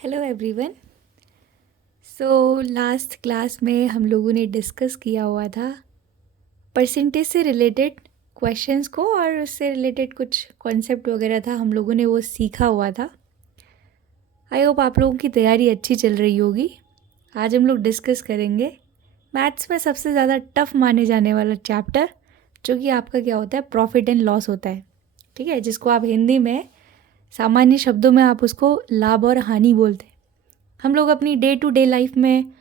Hello everyone. So last class में हम लोगों ने डिस्कस किया हुआ था परसेंटेज से रिलेटेड क्वेश्चंस को, और उससे रिलेटेड कुछ कॉन्सेप्ट वगैरह था, हम लोगों ने वो सीखा हुआ था। आई होप आप लोगों की तैयारी अच्छी चल रही होगी। आज हम लोग डिस्कस करेंगे मैथ्स में सबसे ज़्यादा टफ माने जाने वाला चैप्टर, जो कि आपका क्या होता है, प्रॉफिट एंड लॉस होता है। ठीक है, जिसको आप हिंदी में सामान्य शब्दों में आप उसको लाभ और हानि बोलते हैं। हम लोग अपनी डे टू डे लाइफ में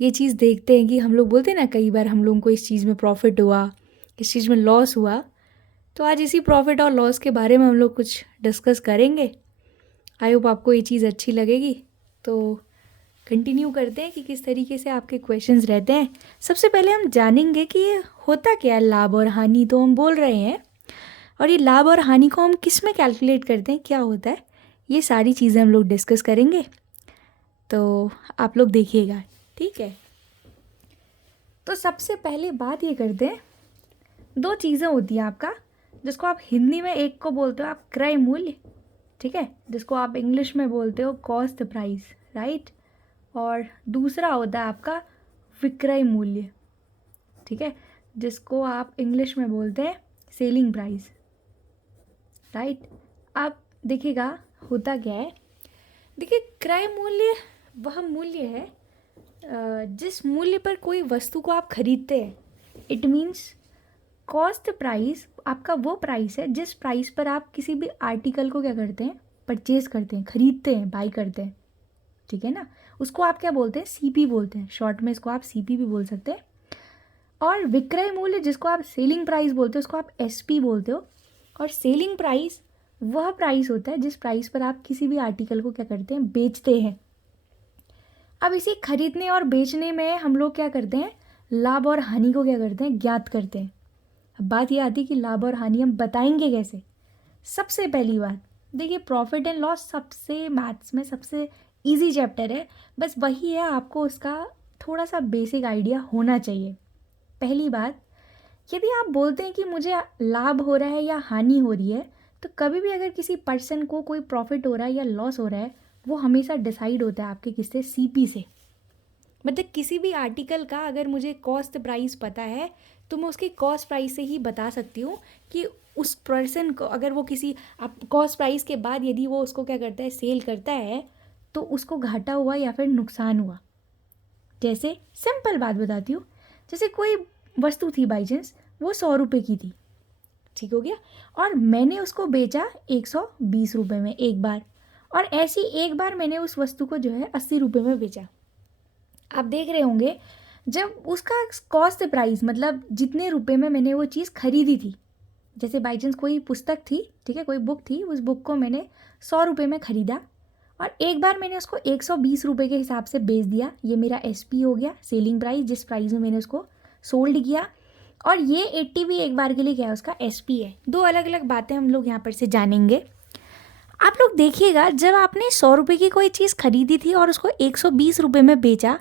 ये चीज़ देखते हैं कि हम लोग बोलते हैं ना, कई बार हम लोगों को इस चीज़ में प्रॉफिट हुआ, इस चीज़ में लॉस हुआ। तो आज इसी प्रॉफिट और लॉस के बारे में हम लोग कुछ डिस्कस करेंगे। आई होप आपको ये चीज़ अच्छी लगेगी। तो कंटिन्यू करते हैं कि किस तरीके से आपके क्वेश्चंस रहते हैं। सबसे पहले हम जानेंगे कि ये होता क्या है, लाभ और हानि तो हम बोल रहे हैं, और ये लाभ और हानि को हम किस में कैलकुलेट करते हैं, क्या होता है, ये सारी चीज़ें हम लोग डिस्कस करेंगे। तो आप लोग देखिएगा, ठीक है। तो सबसे पहले बात ये करते हैं, दो चीज़ें होती हैं आपका, जिसको आप हिंदी में एक को बोलते हो आप क्रय मूल्य, ठीक है, जिसको आप इंग्लिश में बोलते हो कॉस्ट प्राइस, राइट। और दूसरा होता है आपका विक्रय मूल्य, ठीक है, जिसको आप इंग्लिश में बोलते हैं सेलिंग प्राइस, राइट। आप देखिएगा होता क्या है। देखिए, क्रय मूल्य वह मूल्य है जिस मूल्य पर कोई वस्तु को आप खरीदते हैं। इट मीन्स कॉस्ट प्राइस आपका वो प्राइस है जिस प्राइस पर आप किसी भी आर्टिकल को क्या करते हैं, परचेज करते हैं, खरीदते हैं, बाई करते हैं, ठीक है ना। उसको आप क्या बोलते हैं, सीपी बोलते हैं, शॉर्ट में इसको आप सीपी भी बोल सकते हैं। और विक्रय मूल्य जिसको आप सेलिंग प्राइस बोलते हो, उसको आप एसपी बोलते हो। और सेलिंग प्राइस वह प्राइस होता है जिस प्राइस पर आप किसी भी आर्टिकल को क्या करते हैं, बेचते हैं। अब इसी खरीदने और बेचने में हम लोग क्या करते हैं, लाभ और हानि को क्या करते हैं, ज्ञात करते हैं। अब बात यह आती है कि लाभ और हानि हम बताएंगे कैसे। सबसे पहली बात देखिए, प्रॉफिट एंड लॉस सबसे मैथ्स में सबसे इजी चैप्टर है। बस वही है, आपको उसका थोड़ा सा बेसिक आइडिया होना चाहिए। पहली बात, यदि आप बोलते हैं कि मुझे लाभ हो रहा है या हानि हो रही है, तो कभी भी अगर किसी पर्सन को कोई प्रॉफिट हो रहा है या लॉस हो रहा है, वो हमेशा डिसाइड होता है आपके किससे, सीपी से। मतलब किसी भी आर्टिकल का अगर मुझे कॉस्ट प्राइस पता है, तो मैं उसकी कॉस्ट प्राइस से ही बता सकती हूँ कि उस पर्सन को, अगर वो किसी आप कॉस्ट प्राइस के बाद यदि वो उसको क्या करता है, सेल करता है, तो उसको घाटा हुआ या फिर नुकसान हुआ। जैसे सिंपल बात बताती हूँ, जैसे कोई वस्तु थी बाई चांस, वो 100 रुपये की थी, ठीक हो गया, और मैंने उसको बेचा 120 रुपये में एक बार, और ऐसी एक बार मैंने उस वस्तु को जो है 80 रुपये में बेचा। आप देख रहे होंगे, जब उसका कॉस्ट प्राइस मतलब जितने रुपए में मैंने वो चीज़ खरीदी थी, जैसे बाई चांस कोई पुस्तक थी, ठीक है, कोई बुक थी, उस बुक को मैंने 100 रुपये में ख़रीदा, और एक बार मैंने उसको 120 रुपये के हिसाब से बेच दिया। ये मेरा एसपी हो गया, सेलिंग प्राइस, जिस प्राइस में मैंने उसको सोल्ड किया। और ये 80 भी एक बार के लिए क्या है, उसका एसपी है। दो अलग अलग बातें हम लोग यहाँ पर से जानेंगे। आप लोग देखिएगा, जब आपने 100 रुपये की कोई चीज़ खरीदी थी और उसको 120 रुपये में बेचा,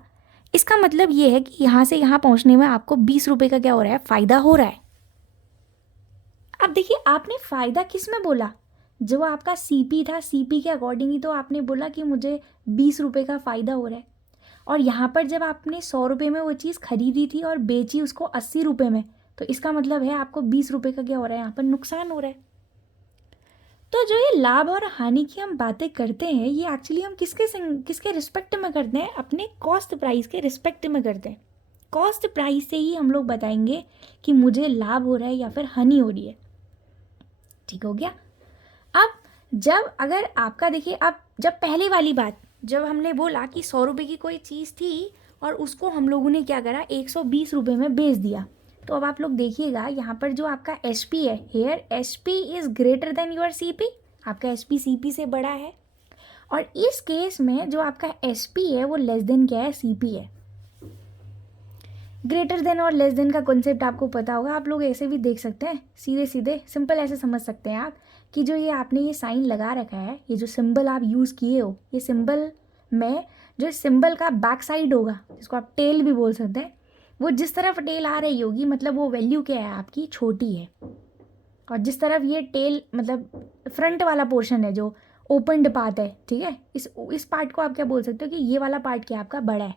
इसका मतलब ये है कि यहाँ से यहाँ पहुँचने में आपको 20 रुपये का क्या हो रहा है, फ़ायदा हो रहा है। अब देखिए, आपने फ़ायदा किस में बोला, जो आपका सीपी था, सीपी के अकॉर्डिंग ही तो आपने बोला कि मुझे 20 रुपये का फ़ायदा हो रहा है। और यहाँ पर जब आपने 100 रुपये में वो चीज़ खरीदी थी और बेची उसको 80 रुपये में, तो इसका मतलब है आपको 20 रुपये का क्या हो रहा है, यहाँ पर नुकसान हो रहा है। तो जो ये लाभ और हानि की हम बातें करते हैं, ये एक्चुअली हम किसके रिस्पेक्ट में करते हैं, अपने कॉस्ट प्राइस के रिस्पेक्ट में करते हैं। कॉस्ट प्राइस से ही हम लोग बताएंगे कि मुझे लाभ हो रहा है या फिर हानि हो रही है, ठीक हो गया। अब जब अगर आपका देखिए, अब जब पहले वाली बात, जब हमने बोला कि 100 रुपये की कोई चीज़ थी और उसको हम लोगों ने क्या करा, 120 रुपये में बेच दिया, तो अब आप लोग देखिएगा यहाँ पर जो आपका एस पी है, here S P is greater than your C P, आपका एस पी सी पी से बड़ा है। और इस केस में जो आपका एस पी है वो लेस देन क्या है, सी पी है। ग्रेटर देन और लेस देन का कॉन्सेप्ट आपको पता होगा, आप लोग ऐसे भी देख सकते हैं, सीधे सीधे सिंपल ऐसे समझ सकते हैं आप कि जो ये आपने ये साइन लगा रखा है, ये जो सिंबल आप यूज़ किए हो, ये सिंबल में जो सिंबल का बैक साइड होगा, जिसको आप टेल भी बोल सकते हैं, वो जिस तरफ टेल आ रही होगी, मतलब वो वैल्यू क्या है आपकी, छोटी है। और जिस तरफ ये टेल मतलब फ्रंट वाला पोर्शन है जो ओपनड पार्ट है, ठीक है। इस पार्ट को आप क्या बोल सकते हो कि ये वाला पार्ट क्या आपका बड़ा है,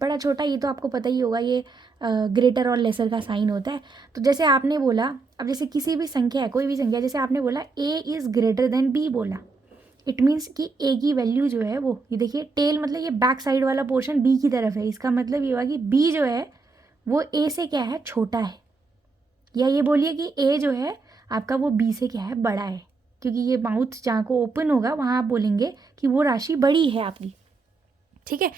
बड़ा छोटा ये तो आपको पता ही होगा, ये ग्रेटर और लेसर का साइन होता है। तो जैसे आपने बोला, अब जैसे किसी भी संख्या है, कोई भी संख्या, जैसे आपने बोला A is greater than B बोला, इट मीन्स कि ए की वैल्यू जो है वो, ये देखिए टेल मतलब ये बैक साइड वाला पोर्शन बी की तरफ है, इसका मतलब ये हुआ कि बी जो है वो ए से क्या है, छोटा है। या ये बोलिए कि ए जो है आपका वो बी से क्या है, बड़ा है, क्योंकि ये माउथ जहाँ को ओपन होगा वहाँ आप बोलेंगे कि वो राशि बड़ी है आपकी, ठीक है।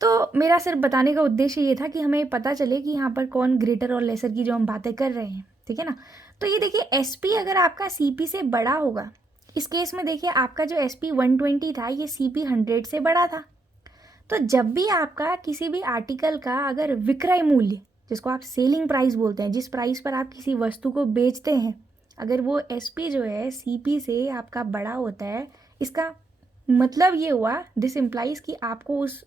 तो मेरा सिर्फ बताने का उद्देश्य ये था कि हमें पता चले कि यहाँ पर कौन ग्रेटर और लेसर की जो हम बातें कर रहे हैं, ठीक है ना। तो ये देखिए एस पी अगर आपका सी पी से बड़ा होगा, इस केस में देखिए आपका जो एस पी 120 था ये सी पी 100 से बड़ा था। तो जब भी आपका किसी भी आर्टिकल का अगर विक्रय मूल्य, जिसको आप सेलिंग प्राइस बोलते हैं, जिस प्राइस पर आप किसी वस्तु को बेचते हैं, अगर वो एस पी जो है सी पी से आपका बड़ा होता है, इसका मतलब ये हुआ, दिस इम्प्लाइज कि आपको उस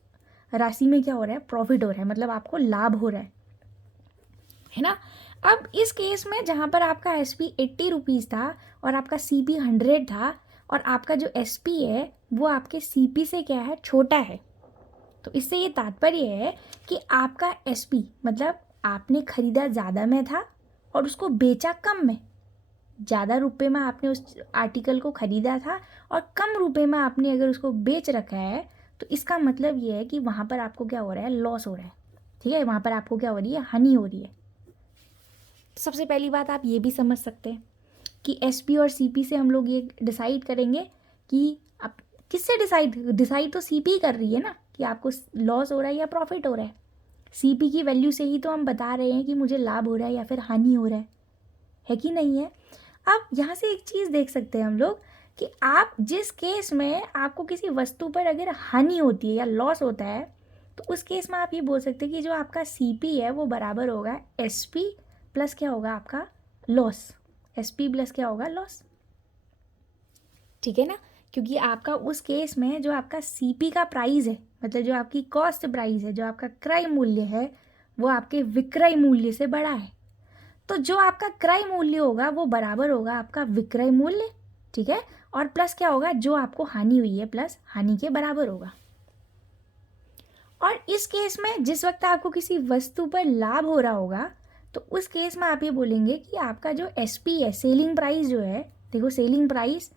राशि में क्या हो रहा है, प्रॉफिट हो रहा है, मतलब आपको लाभ हो रहा है ना। अब इस केस में जहाँ पर आपका एस पी 80 रुपीज़ था और आपका सी पी 100 था, और आपका जो एस पी है वो आपके सी पी से क्या है, छोटा है, तो इससे ये तात्पर्य है कि आपका एस पी मतलब आपने खरीदा ज़्यादा में था और उसको बेचा कम में। ज़्यादा रुपए में आपने उस आर्टिकल को ख़रीदा था और कम रुपए में आपने अगर उसको बेच रखा है, तो इसका मतलब ये है कि वहाँ पर आपको क्या हो रहा है, लॉस हो रहा है, ठीक है। वहाँ पर आपको क्या हो रही है, हानि हो रही है। सबसे पहली बात आप ये भी समझ सकते हैं कि एस पी और सी पी से हम लोग ये डिसाइड करेंगे कि आप किससे डिसाइड तो सी पी कर रही है ना कि आपको लॉस हो रहा है या प्रॉफिट हो रहा है। सी पी की वैल्यू से ही तो हम बता रहे हैं कि मुझे लाभ हो रहा है या फिर हानि हो रहा है कि नहीं है। अब यहाँ से एक चीज़ देख सकते हैं हम लोग कि आप जिस केस में आपको किसी वस्तु पर अगर हानि होती है या लॉस होता है, तो उस केस में आप ये बोल सकते हैं कि जो आपका सी पी है वो बराबर होगा एस पी प्लस क्या होगा आपका लॉस, एस पी प्लस क्या होगा, लॉस, ठीक है ना। क्योंकि आपका उस केस में जो आपका सी पी का प्राइस है, मतलब जो आपकी कॉस्ट प्राइस है, जो आपका क्रय मूल्य है, वो आपके विक्रय मूल्य से बड़ा है। तो जो आपका क्रय मूल्य होगा वो बराबर होगा आपका विक्रय मूल्य, ठीक है, और प्लस क्या होगा, जो आपको हानि हुई है प्लस हानि के बराबर होगा। और इस केस में जिस वक्त आपको किसी वस्तु पर लाभ हो रहा होगा, तो उस केस में आप ये बोलेंगे कि आपका जो एस पी है, सेलिंग प्राइस जो है, देखो सेलिंग प्राइस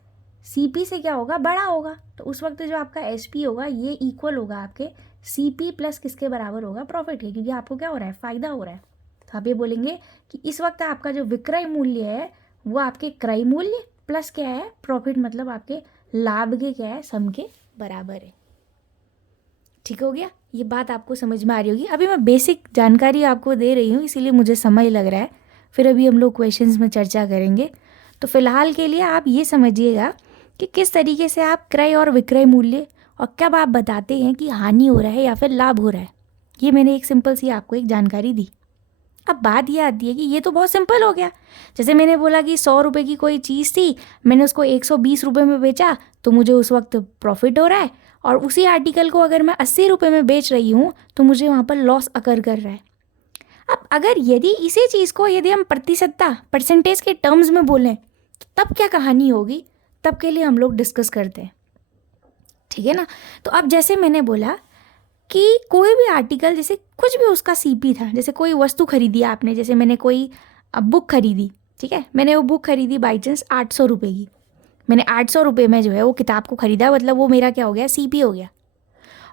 सी पी से क्या होगा, बड़ा होगा, तो उस वक्त जो आपका एस पी होगा ये इक्वल होगा आपके सी पी प्लस किसके बराबर होगा, प्रॉफिट है, क्योंकि आपको क्या हो रहा है, फ़ायदा हो रहा है। तो आप ये बोलेंगे कि इस वक्त आपका जो विक्रय मूल्य है वो आपके क्रय मूल्य प्लस क्या है, प्रॉफिट, मतलब आपके लाभ के क्या है, सम के बराबर है। ठीक हो गया, ये बात आपको समझ में आ रही होगी। अभी मैं बेसिक जानकारी आपको दे रही हूँ, इसीलिए मुझे समय लग रहा है, फिर अभी हम लोग क्वेश्चंस में चर्चा करेंगे। तो फिलहाल के लिए आप ये समझिएगा कि किस तरीके से आप क्रय और विक्रय मूल्य और कब आप बताते हैं कि हानि हो रहा है या फिर लाभ हो रहा है। ये मैंने एक सिंपल सी आपको एक जानकारी दी। अब बात ये आती है कि ये तो बहुत सिंपल हो गया, जैसे मैंने बोला कि 100 रुपये की कोई चीज़ थी, मैंने उसको 120 रुपये में बेचा, तो मुझे उस वक्त प्रॉफिट हो रहा है, और उसी आर्टिकल को अगर मैं 80 रुपये में बेच रही हूँ तो मुझे वहाँ पर लॉस अकर कर रहा है। अब अगर यदि इसी चीज़ को यदि हम प्रतिशतता परसेंटेज के टर्म्स में बोलें तो तब क्या कहानी होगी, तब के लिए हम लोग डिस्कस करते हैं, ठीक है ना। तो अब जैसे मैंने बोला कि कोई भी आर्टिकल, जैसे कुछ भी उसका सीपी था, जैसे कोई वस्तु खरीदी आपने, जैसे मैंने कोई बुक खरीदी, ठीक है, मैंने वो बुक खरीदी बाई चांस 800 रुपये की, मैंने 800 रुपये में जो है वो किताब को ख़रीदा, मतलब वो मेरा क्या हो गया, सीपी हो गया।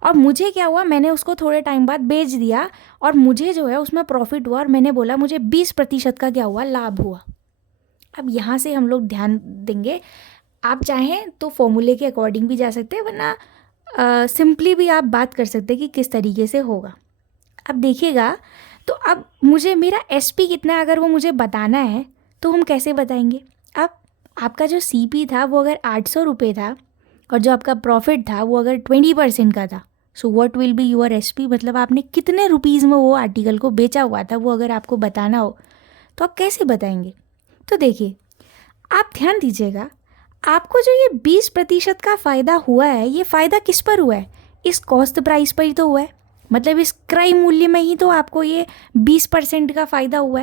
और मुझे क्या हुआ, मैंने उसको थोड़े टाइम बाद बेच दिया और मुझे जो है उसमें प्रॉफिट हुआ, और मैंने बोला मुझे 20% का क्या हुआ, लाभ हुआ। अब यहाँ से हम लोग ध्यान देंगे, आप चाहें तो फॉर्मूले के अकॉर्डिंग भी जा सकते हैं, वरना सिंपली भी आप बात कर सकते हैं कि किस तरीके से होगा। अब देखिएगा, तो अब मुझे मेरा एसपी कितना है अगर वो मुझे बताना है तो हम कैसे बताएंगे। अब आपका जो सीपी था वो अगर 800 रुपये था और जो आपका प्रॉफिट था वो अगर 20% का था, so what will be your SP, मतलब आपने कितने रुपीज़ में वो आर्टिकल को बेचा हुआ था, वो अगर आपको बताना हो तो आप कैसे बताएंगे। तो देखिए, आप ध्यान दीजिएगा, आपको जो ये 20% का फ़ायदा हुआ है, ये फ़ायदा किस पर हुआ है, इस कॉस्ट प्राइस पर ही तो हुआ है, मतलब इस क्रय मूल्य में ही तो आपको ये 20% का फ़ायदा हुआ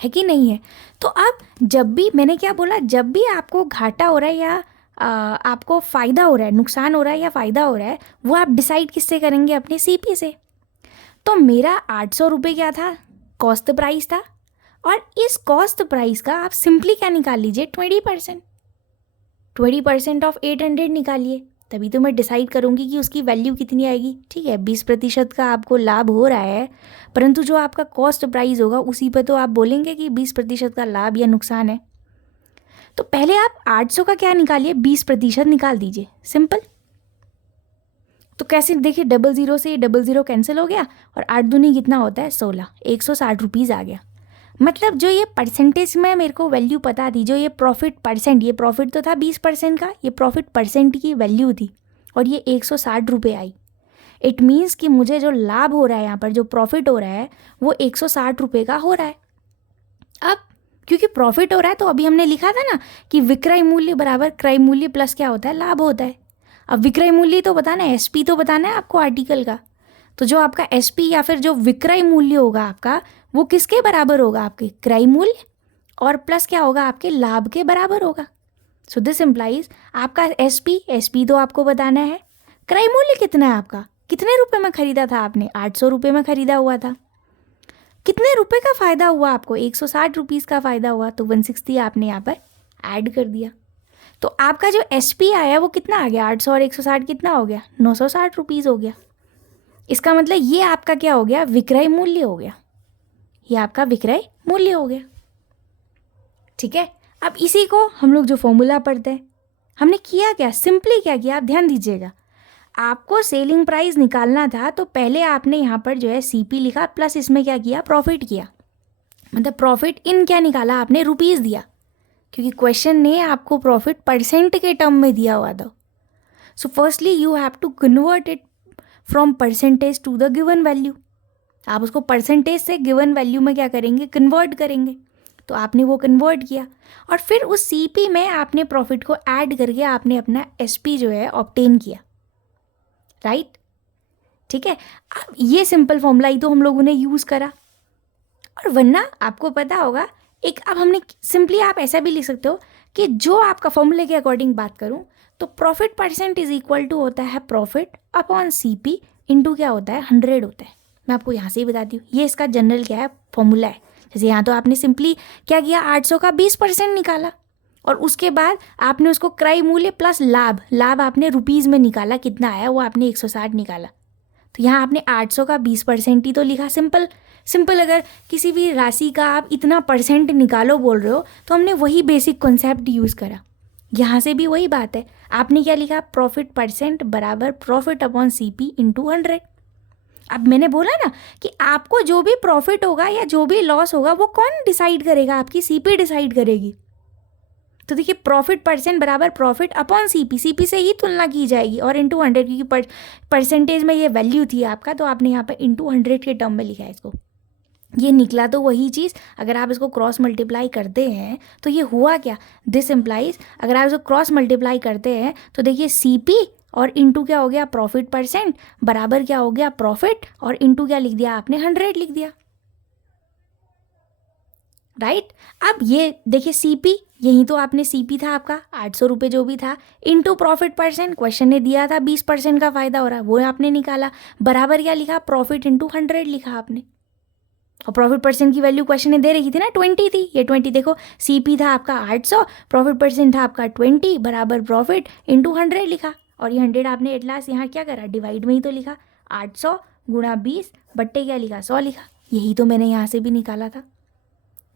है कि नहीं है। तो अब जब भी मैंने क्या बोला, जब भी आपको घाटा हो रहा है या आपको फ़ायदा हो रहा है, नुकसान हो रहा है या फ़ायदा हो रहा है, वो आप डिसाइड किससे करेंगे? अपने सीपी से। तो मेरा 800 रुपये क्या था? कॉस्ट प्राइस था। और इस कॉस्ट प्राइस का आप सिंपली क्या निकाल लीजिए? 20%। 20% ऑफ 800 निकालिए, तभी तो मैं डिसाइड करूँगी कि उसकी वैल्यू कितनी आएगी। ठीक है, 20% का आपको लाभ हो रहा है, परंतु जो आपका कॉस्ट प्राइस होगा उसी पर तो आप बोलेंगे कि 20% का लाभ या नुकसान है। तो पहले आप 800 का क्या निकालिए? 20% निकाल दीजिए, सिंपल। तो कैसे? देखिए, 00 से 00 कैंसिल हो गया और 8 दूनी कितना होता है? 16। 160 रुपीज़ आ गया। मतलब जो ये परसेंटेज में मेरे को वैल्यू पता थी, जो ये प्रॉफिट परसेंट, ये प्रॉफिट तो था 20% का, ये प्रॉफिट परसेंट की वैल्यू थी और ये 160 रुपये आई। इट मीन्स कि मुझे जो लाभ हो रहा है यहाँ पर, जो प्रॉफिट हो रहा है, वो 160 रुपये का हो रहा है। अब क्योंकि प्रॉफिट हो रहा है तो अभी हमने लिखा था ना कि विक्रय मूल्य बराबर क्रय मूल्य प्लस क्या होता है? लाभ होता है। अब विक्रय मूल्य तो बताना है, एसपी तो बताना है आपको आर्टिकल का। तो जो आपका एसपी या फिर जो विक्रय मूल्य होगा आपका, वो किसके बराबर होगा? आपके क्रय मूल्य और प्लस क्या होगा? आपके लाभ के बराबर होगा। सो दिस इम्प्लाइज आपका एसपी तो आपको बताना है। क्रय मूल्य कितना है आपका? कितने रुपए में खरीदा था आपने? 800 रुपये में खरीदा हुआ था। कितने रुपए का फ़ायदा हुआ आपको? 160 रुपीज़ का फ़ायदा हुआ, तो 160 आपने यहाँ पर ऐड कर दिया। तो आपका जो एसपी आया वो कितना आ गया? 800 और 160 कितना हो गया? 960 रुपीज़ हो गया। इसका मतलब ये आपका क्या हो गया? विक्रय मूल्य हो गया। ये आपका विक्रय मूल्य हो गया। ठीक है, अब इसी को हम लोग जो फॉर्मूला पढ़ते हैं, हमने किया क्या? सिंपली क्या किया? आप ध्यान दीजिएगा, आपको सेलिंग प्राइस निकालना था तो पहले आपने यहाँ पर जो है सीपी लिखा, प्लस इसमें क्या किया? प्रॉफिट किया। मतलब प्रॉफिट इन क्या निकाला आपने? रुपीज़ दिया, क्योंकि क्वेश्चन ने आपको प्रॉफिट परसेंट के टर्म में दिया हुआ था। So firstly you have to convert it from percentage to the given value. आप उसको परसेंटेज से गिवन वैल्यू में क्या करेंगे? कन्वर्ट करेंगे। तो आपने वो कन्वर्ट किया और फिर उस सीपी में आपने प्रॉफिट को ऐड करके आपने अपना एसपी जो है ऑब्टेन किया, राइट? ठीक है, अब ये सिंपल फॉर्मूला ही तो हम लोगों ने यूज़ करा। और वरना आपको पता होगा, एक अब हमने सिंपली आप ऐसा भी लिख सकते हो कि जो आपका फॉर्मूले के अकॉर्डिंग बात करूं तो profit percent is equal to होता है प्रॉफिट अपॉन सीपी इंटू क्या होता है? 100 होता है। मैं आपको यहाँ से ही बताती हूँ, ये इसका जनरल क्या है? फॉर्मूला है। जैसे यहाँ तो आपने सिंपली क्या किया? 800 का 20% निकाला और उसके बाद आपने उसको क्रय मूल्य प्लस लाभ आपने रुपीज़ में निकाला, कितना आया? वो आपने 160 निकाला। तो यहाँ आपने 800 का 20% ही तो लिखा। सिंपल अगर किसी भी राशि का आप इतना परसेंट निकालो बोल रहे हो तो हमने वही बेसिक कॉन्सेप्ट यूज़ करा। यहाँ से भी वही बात है, आपने क्या लिखा? प्रॉफिट परसेंट बराबर प्रॉफिट अपॉन सीपी इंटू 100। अब मैंने बोला ना कि आपको जो भी प्रॉफिट होगा या जो भी लॉस होगा वो कौन डिसाइड करेगा? आपकी सीपी डिसाइड करेगी। तो देखिए, प्रॉफिट परसेंट बराबर प्रॉफिट अपॉन सीपी से ही तुलना की जाएगी और इंटू 100, क्योंकि परसेंटेज में ये वैल्यू थी आपका, तो आपने यहाँ पर इंटू 100 के टर्म में लिखा है इसको। ये निकला तो वही चीज़। अगर आप इसको क्रॉस मल्टीप्लाई करते हैं तो ये हुआ क्या? दिस इम्प्लाइज, अगर आप इसको क्रॉस मल्टीप्लाई करते हैं तो देखिए सीपी और इंटू क्या हो गया? प्रॉफिट परसेंट बराबर क्या हो गया? प्रॉफिट, और इंटू क्या लिख दिया आपने? 100 लिख दिया, राइट? अब ये देखिए सीपी, यही तो आपने सीपी था आपका 800 रुपये जो भी था, इंटू प्रॉफिट परसेंट, क्वेश्चन ने दिया था 20% का फ़ायदा हो रहा है, वो आपने निकाला, बराबर क्या लिखा? प्रॉफिट इंटू 100 लिखा आपने। और प्रॉफिट परसेंट की वैल्यू क्वेश्चन ने दे रखी थी ना, 20 थी। ये 20 देखो, सीपी था आपका 800, प्रॉफिट परसेंट था आपका 20 बराबर प्रॉफिट इंटू 100 लिखा। और ये 100 आपने एट लास्ट यहाँ क्या करा? डिवाइड में ही तो लिखा, 800 गुणा 20 बट्टे क्या लिखा? 100 लिखा। यही तो मैंने यहाँ से भी निकाला था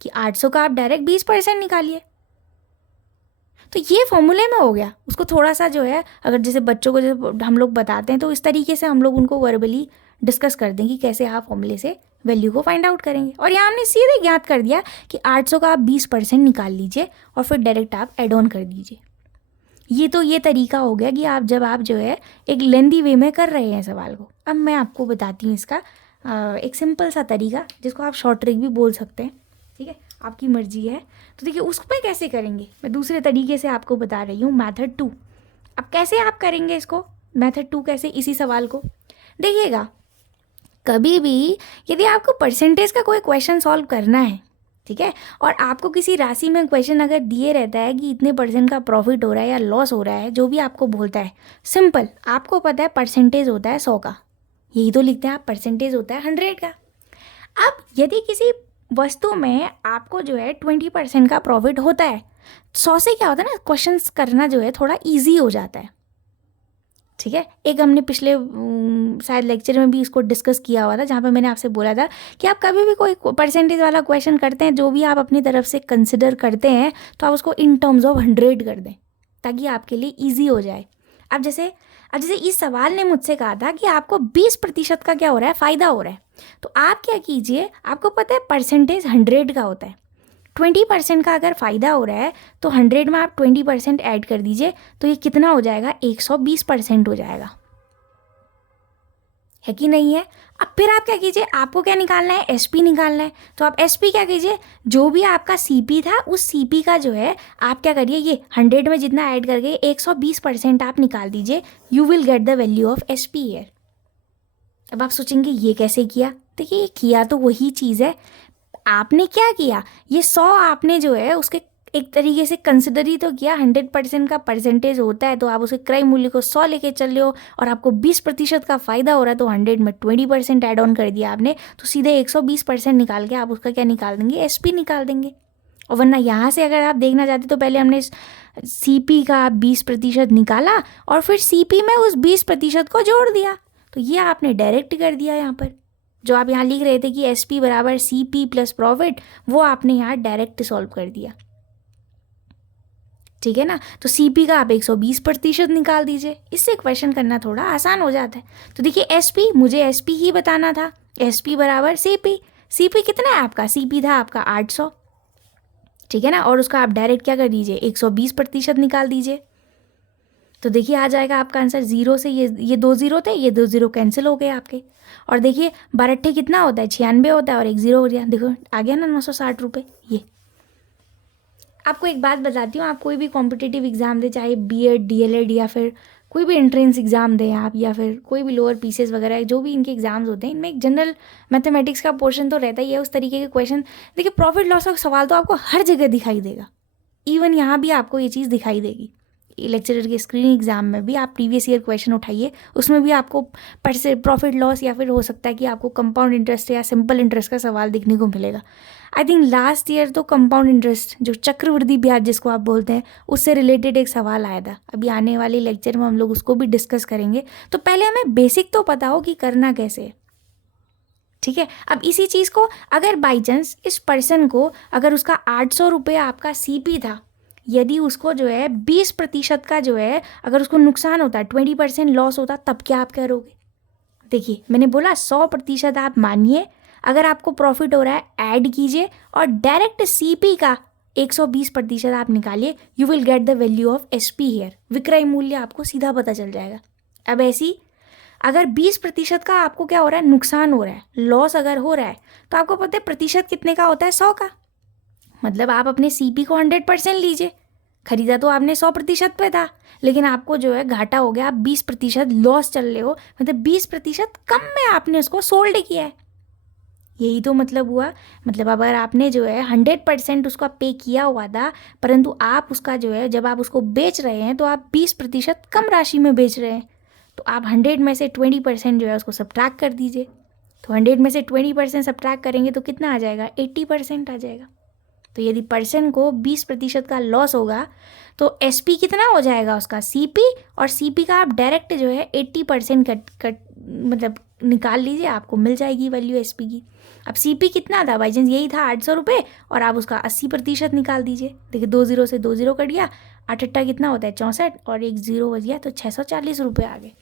कि 800 का आप डायरेक्ट 20% निकालिए। तो ये फॉर्मूले में हो गया। उसको थोड़ा सा जो है, अगर जैसे बच्चों को जैसे हम लोग बताते हैं तो इस तरीके से हम लोग उनको वर्बली डिस्कस कर दें कि कैसे आप फॉर्मूले से वैल्यू को फाइंड आउट करेंगे। और यहाँ हमने सीधे ज्ञात कर दिया कि 800 का आप 20% निकाल लीजिए और फिर डायरेक्ट आप एड ऑन कर दीजिए। ये तो ये तरीका हो गया कि आप जब आप जो है एक लेंदी वे में कर रहे हैं सवाल को। अब मैं आपको बताती हूँ इसका एक सिंपल सा तरीका, जिसको आप शॉर्ट ट्रिक भी बोल सकते हैं। ठीक है, आपकी मर्जी है। तो देखिए उसमें कैसे करेंगे, मैं दूसरे तरीके से आपको बता रही हूँ, मेथड 2। अब कैसे आप करेंगे इसको, मेथड 2 कैसे? इसी सवाल को देखिएगा, कभी भी यदि आपको परसेंटेज का कोई क्वेश्चन सॉल्व करना है ठीक है। और आपको किसी राशि में क्वेश्चन अगर दिए रहता है कि इतने % का प्रॉफिट हो रहा है या लॉस हो रहा है, जो भी आपको बोलता है, सिंपल आपको पता है परसेंटेज होता है 100 का, यही तो लिखते हैं आप, परसेंटेज होता है 100 का। अब यदि किसी वस्तु में आपको जो है 20% का प्रॉफिट होता है, 100 से क्या होता है ना, क्वेश्चंस करना जो है थोड़ा ईजी हो जाता है। ठीक है, एक हमने पिछले शायद लेक्चर में भी इसको डिस्कस किया हुआ था, जहाँ पे मैंने आपसे बोला था कि आप कभी भी कोई परसेंटेज वाला क्वेश्चन करते हैं, जो भी आप अपनी तरफ से कंसिडर करते हैं, तो आप उसको इन टर्म्स ऑफ 100 कर दें, ताकि आपके लिए ईजी हो जाए। अब जैसे इस सवाल ने मुझसे कहा था कि आपको 20% का क्या हो रहा है, फ़ायदा हो रहा है, तो आप क्या कीजिए, आपको पता है परसेंटेज 100 का होता है, 20% का अगर फ़ायदा हो रहा है तो 100 में आप 20% ऐड कर दीजिए, तो ये कितना हो जाएगा, 120% हो जाएगा, है कि नहीं है। अब फिर आप क्या कीजिए, आपको क्या निकालना है, एसपी निकालना है, तो आप एसपी क्या कीजिए, जो भी आपका सीपी था उस सीपी का जो है आप क्या करिए, ये 100 में जितना ऐड करके 120% आप निकाल दीजिए, you will get the value of SP here. अब आप सोचेंगे ये कैसे किया, देखिए ये किया तो वही चीज़ है, आपने क्या किया, ये 100 आपने जो है उसके एक तरीके से कंसिडर ही तो किया, 100% का परसेंटेज होता है, तो आप उसे क्रय मूल्य को 100 लेके चल रहे हो, और आपको 20% का फ़ायदा हो रहा है, तो 100 में 20% ऐड ऑन कर दिया आपने, तो सीधे 120% निकाल के आप उसका क्या निकाल देंगे, एसपी निकाल देंगे। और वरना यहाँ से अगर आप देखना चाहते तो पहले हमने सीपी का 20% निकाला, और फिर सीपी में उस 20% को जोड़ दिया, तो ये आपने डायरेक्ट कर दिया यहाँ पर। जो आप यहाँ लिख रहे थे कि एस पी बराबर सी पी प्लस प्रॉफिट, वो आपने यहाँ डायरेक्ट सॉल्व कर दिया, ठीक है ना। तो सी पी का आप 120% निकाल दीजिए, इससे क्वेश्चन करना थोड़ा आसान हो जाता है। तो देखिए एस पी, मुझे एस पी ही बताना था, एस पी बराबर सी पी, सी पी कितना है आपका, सी पी था आपका 800, ठीक है ना, और उसका आप डायरेक्ट क्या कर दीजिए, 120% निकाल दीजिए, तो देखिए आ जाएगा आपका आंसर। 0 से ये 2 0 थे, ये 2 0 कैंसिल हो गए आपके, और देखिए 12 कितना होता है, 96 होता है, और 1 0 हो गया, देखो आ गया ना 960 रुपये। ये आपको एक बात बताती हूँ, आप कोई भी कॉम्पिटिटिव एग्ज़ाम दे, चाहे बीएड डीएलएड या फिर कोई भी एंट्रेंस एग्ज़ाम दें आप, या फिर कोई भी लोअर पीसीएस वगैरह, जो भी इनके एग्जाम्स होते हैं, इनमें एक जनरल मैथमेटिक्स का पोर्शन तो रहता ही है, उस तरीके के क्वेश्चन। देखिए प्रॉफिट लॉस का सवाल तो आपको हर जगह दिखाई देगा, इवन यहाँ भी आपको ये चीज़ दिखाई देगी। लेक्चरर के स्क्रीनिंग एग्जाम में भी आप प्रीवियस ईयर क्वेश्चन उठाइए, उसमें भी आपको प्रॉफिट लॉस, या फिर हो सकता है कि आपको कंपाउंड इंटरेस्ट या सिंपल इंटरेस्ट का सवाल देखने को मिलेगा। आई थिंक लास्ट ईयर तो कंपाउंड इंटरेस्ट, जो चक्रवृद्धि ब्याज जिसको आप बोलते हैं, उससे रिलेटेड एक सवाल आया था। अभी आने वाले लेक्चर में हम लोग उसको भी डिस्कस करेंगे। तो पहले हमें बेसिक तो पता हो कि करना कैसे है, ठीक है। अब इसी चीज़ को अगर बाई चांस इस पर्सन को, अगर उसका 800 रुपये आपका सीपी था, यदि उसको जो है 20% का जो है, अगर उसको नुकसान होता है, 20% लॉस होता, तब क्या आप करोगे। देखिए मैंने बोला 100% आप मानिए, अगर आपको प्रॉफिट हो रहा है ऐड कीजिए, और डायरेक्ट सीपी का 120% आप निकालिए, you will get the value of SP here, विक्रय मूल्य आपको सीधा पता चल जाएगा। अब ऐसी अगर 20% का आपको क्या हो रहा है, नुकसान हो रहा है, लॉस अगर हो रहा है, तो आपको पता है प्रतिशत कितने का होता है, 100 का, मतलब आप अपने सीपी को 100% लीजिए, खरीदा तो आपने 100% पे था, लेकिन आपको जो है घाटा हो गया, आप 20% लॉस चल रहे हो, मतलब 20% कम में आपने उसको सोल्ड किया है, यही तो मतलब हुआ। मतलब अगर आपने जो है 100% उसका पे किया हुआ था, परंतु आप उसका जो है, जब आप उसको बेच रहे हैं, तो आप 20% कम राशि में बेच रहे हैं, तो आप 100 में से 20% जो है उसको सब्ट्रैक्ट कर दीजिए, तो 100 में से 20% सब्ट्रैक्ट करेंगे तो कितना आ जाएगा, 80% आ जाएगा। तो यदि पर्सन को 20% का लॉस होगा, तो एसपी कितना हो जाएगा उसका, सीपी, और सीपी का आप डायरेक्ट जो है 80% कट मतलब निकाल लीजिए, आपको मिल जाएगी वैल्यू एसपी की। अब सीपी कितना था, बाई चांस यही था 800 रुपये, और आप उसका 80% निकाल दीजिए, देखिए 2 0 से 2 0 कट गया, 8 8 कितना होता है 64, और 1 0 बच गया, तो 640 रुपये आ गए।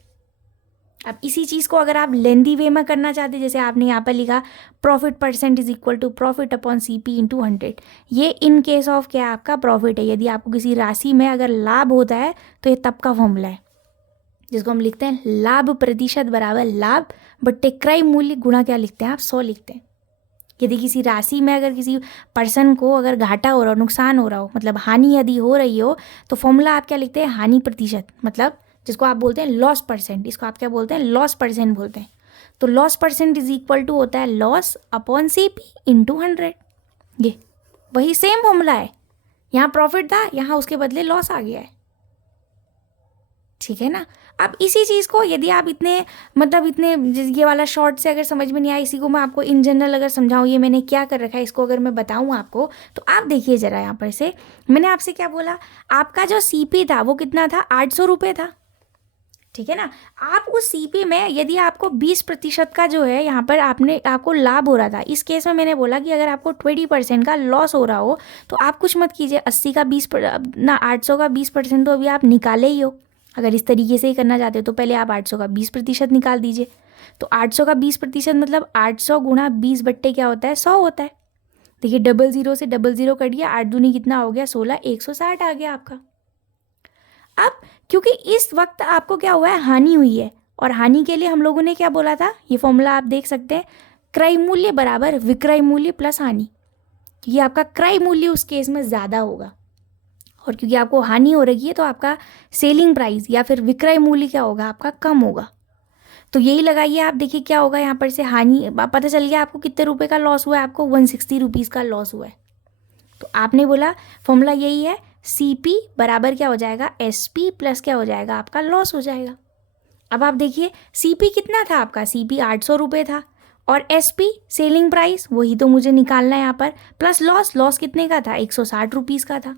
अब इसी चीज़ को अगर आप लेंदी वे में करना चाहते, जैसे आपने यहाँ पर लिखा profit % is equal to profit upon CP into 100, ये इन केस ऑफ क्या आपका प्रॉफिट है, यदि आपको किसी राशि में अगर लाभ होता है, तो ये तब का फॉर्मूला है, जिसको हम लिखते हैं लाभ प्रतिशत बराबर लाभ बट्टे क्रय मूल्य गुणा क्या लिखते हैं आप, 100 लिखते हैं। यदि किसी राशि में अगर किसी पर्सन को अगर घाटा हो रहा हो, नुकसान हो रहा हो, मतलब हानि यदि हो रही हो, तो फॉर्मूला आप क्या लिखते हैं, हानि प्रतिशत, मतलब जिसको आप बोलते हैं लॉस %, इसको आप क्या बोलते हैं, लॉस % बोलते हैं। तो लॉस % इज इक्वल टू होता है लॉस अपॉन सीपी इंटू 100, ये वही सेम फॉर्मूला है, यहाँ प्रॉफिट था, यहाँ उसके बदले लॉस आ गया है, ठीक है ना। अब इसी चीज़ को यदि आप इतने ये वाला शॉर्ट से अगर समझ में नहीं आया, इसी को मैं आपको इन जनरल अगर समझाऊँ, ये मैंने क्या कर रखा है इसको अगर मैं बताऊँ आपको, तो आप देखिए ज़रा यहाँ पर से मैंने आपसे क्या बोला, आपका जो CP था वो कितना था, 800 रुपये था, ठीक है ना। आप उस CP में यदि आपको 20% का जो है यहाँ पर आपको लाभ हो रहा था, इस केस में मैंने बोला कि अगर आपको 20% का लॉस हो रहा हो तो आप कुछ मत कीजिए, 80 का 800 का 20% तो अभी आप निकाले ही हो। अगर इस तरीके से ही करना चाहते हो तो पहले आप 800 का 20% निकाल दीजिए। तो 800 का 20% मतलब 800 गुणा 20 बट्टे क्या होता है, 100 होता है। देखिए 00 से 00 कट गया, 8 दूनी कितना हो गया, 16, 160 आ गया आपका। अब क्योंकि इस वक्त आपको क्या हुआ है, हानि हुई है, और हानि के लिए हम लोगों ने क्या बोला था, ये फॉर्मूला आप देख सकते हैं, क्रय मूल्य बराबर विक्रय मूल्य प्लस हानि। ये आपका क्रय मूल्य उस केस में ज़्यादा होगा, और क्योंकि आपको हानि हो रही है तो आपका सेलिंग प्राइस या फिर विक्रय मूल्य क्या होगा, आपका कम होगा। तो यही लगाइए आप, देखिए क्या होगा यहाँ पर से, हानि पता चल गया आपको कितने रुपए का लॉस हुआ है, आपको 160 रुपीज़ का लॉस हुआ है। तो आपने बोला फॉर्मूला यही है, CP बराबर क्या हो जाएगा, SP प्लस क्या हो जाएगा, आपका लॉस हो जाएगा। अब आप देखिए CP कितना था आपका, CP 800 रुपये था, और SP सेलिंग प्राइस वही तो मुझे निकालना है यहाँ पर, प्लस लॉस कितने का था, 160 रुपीज़ का था।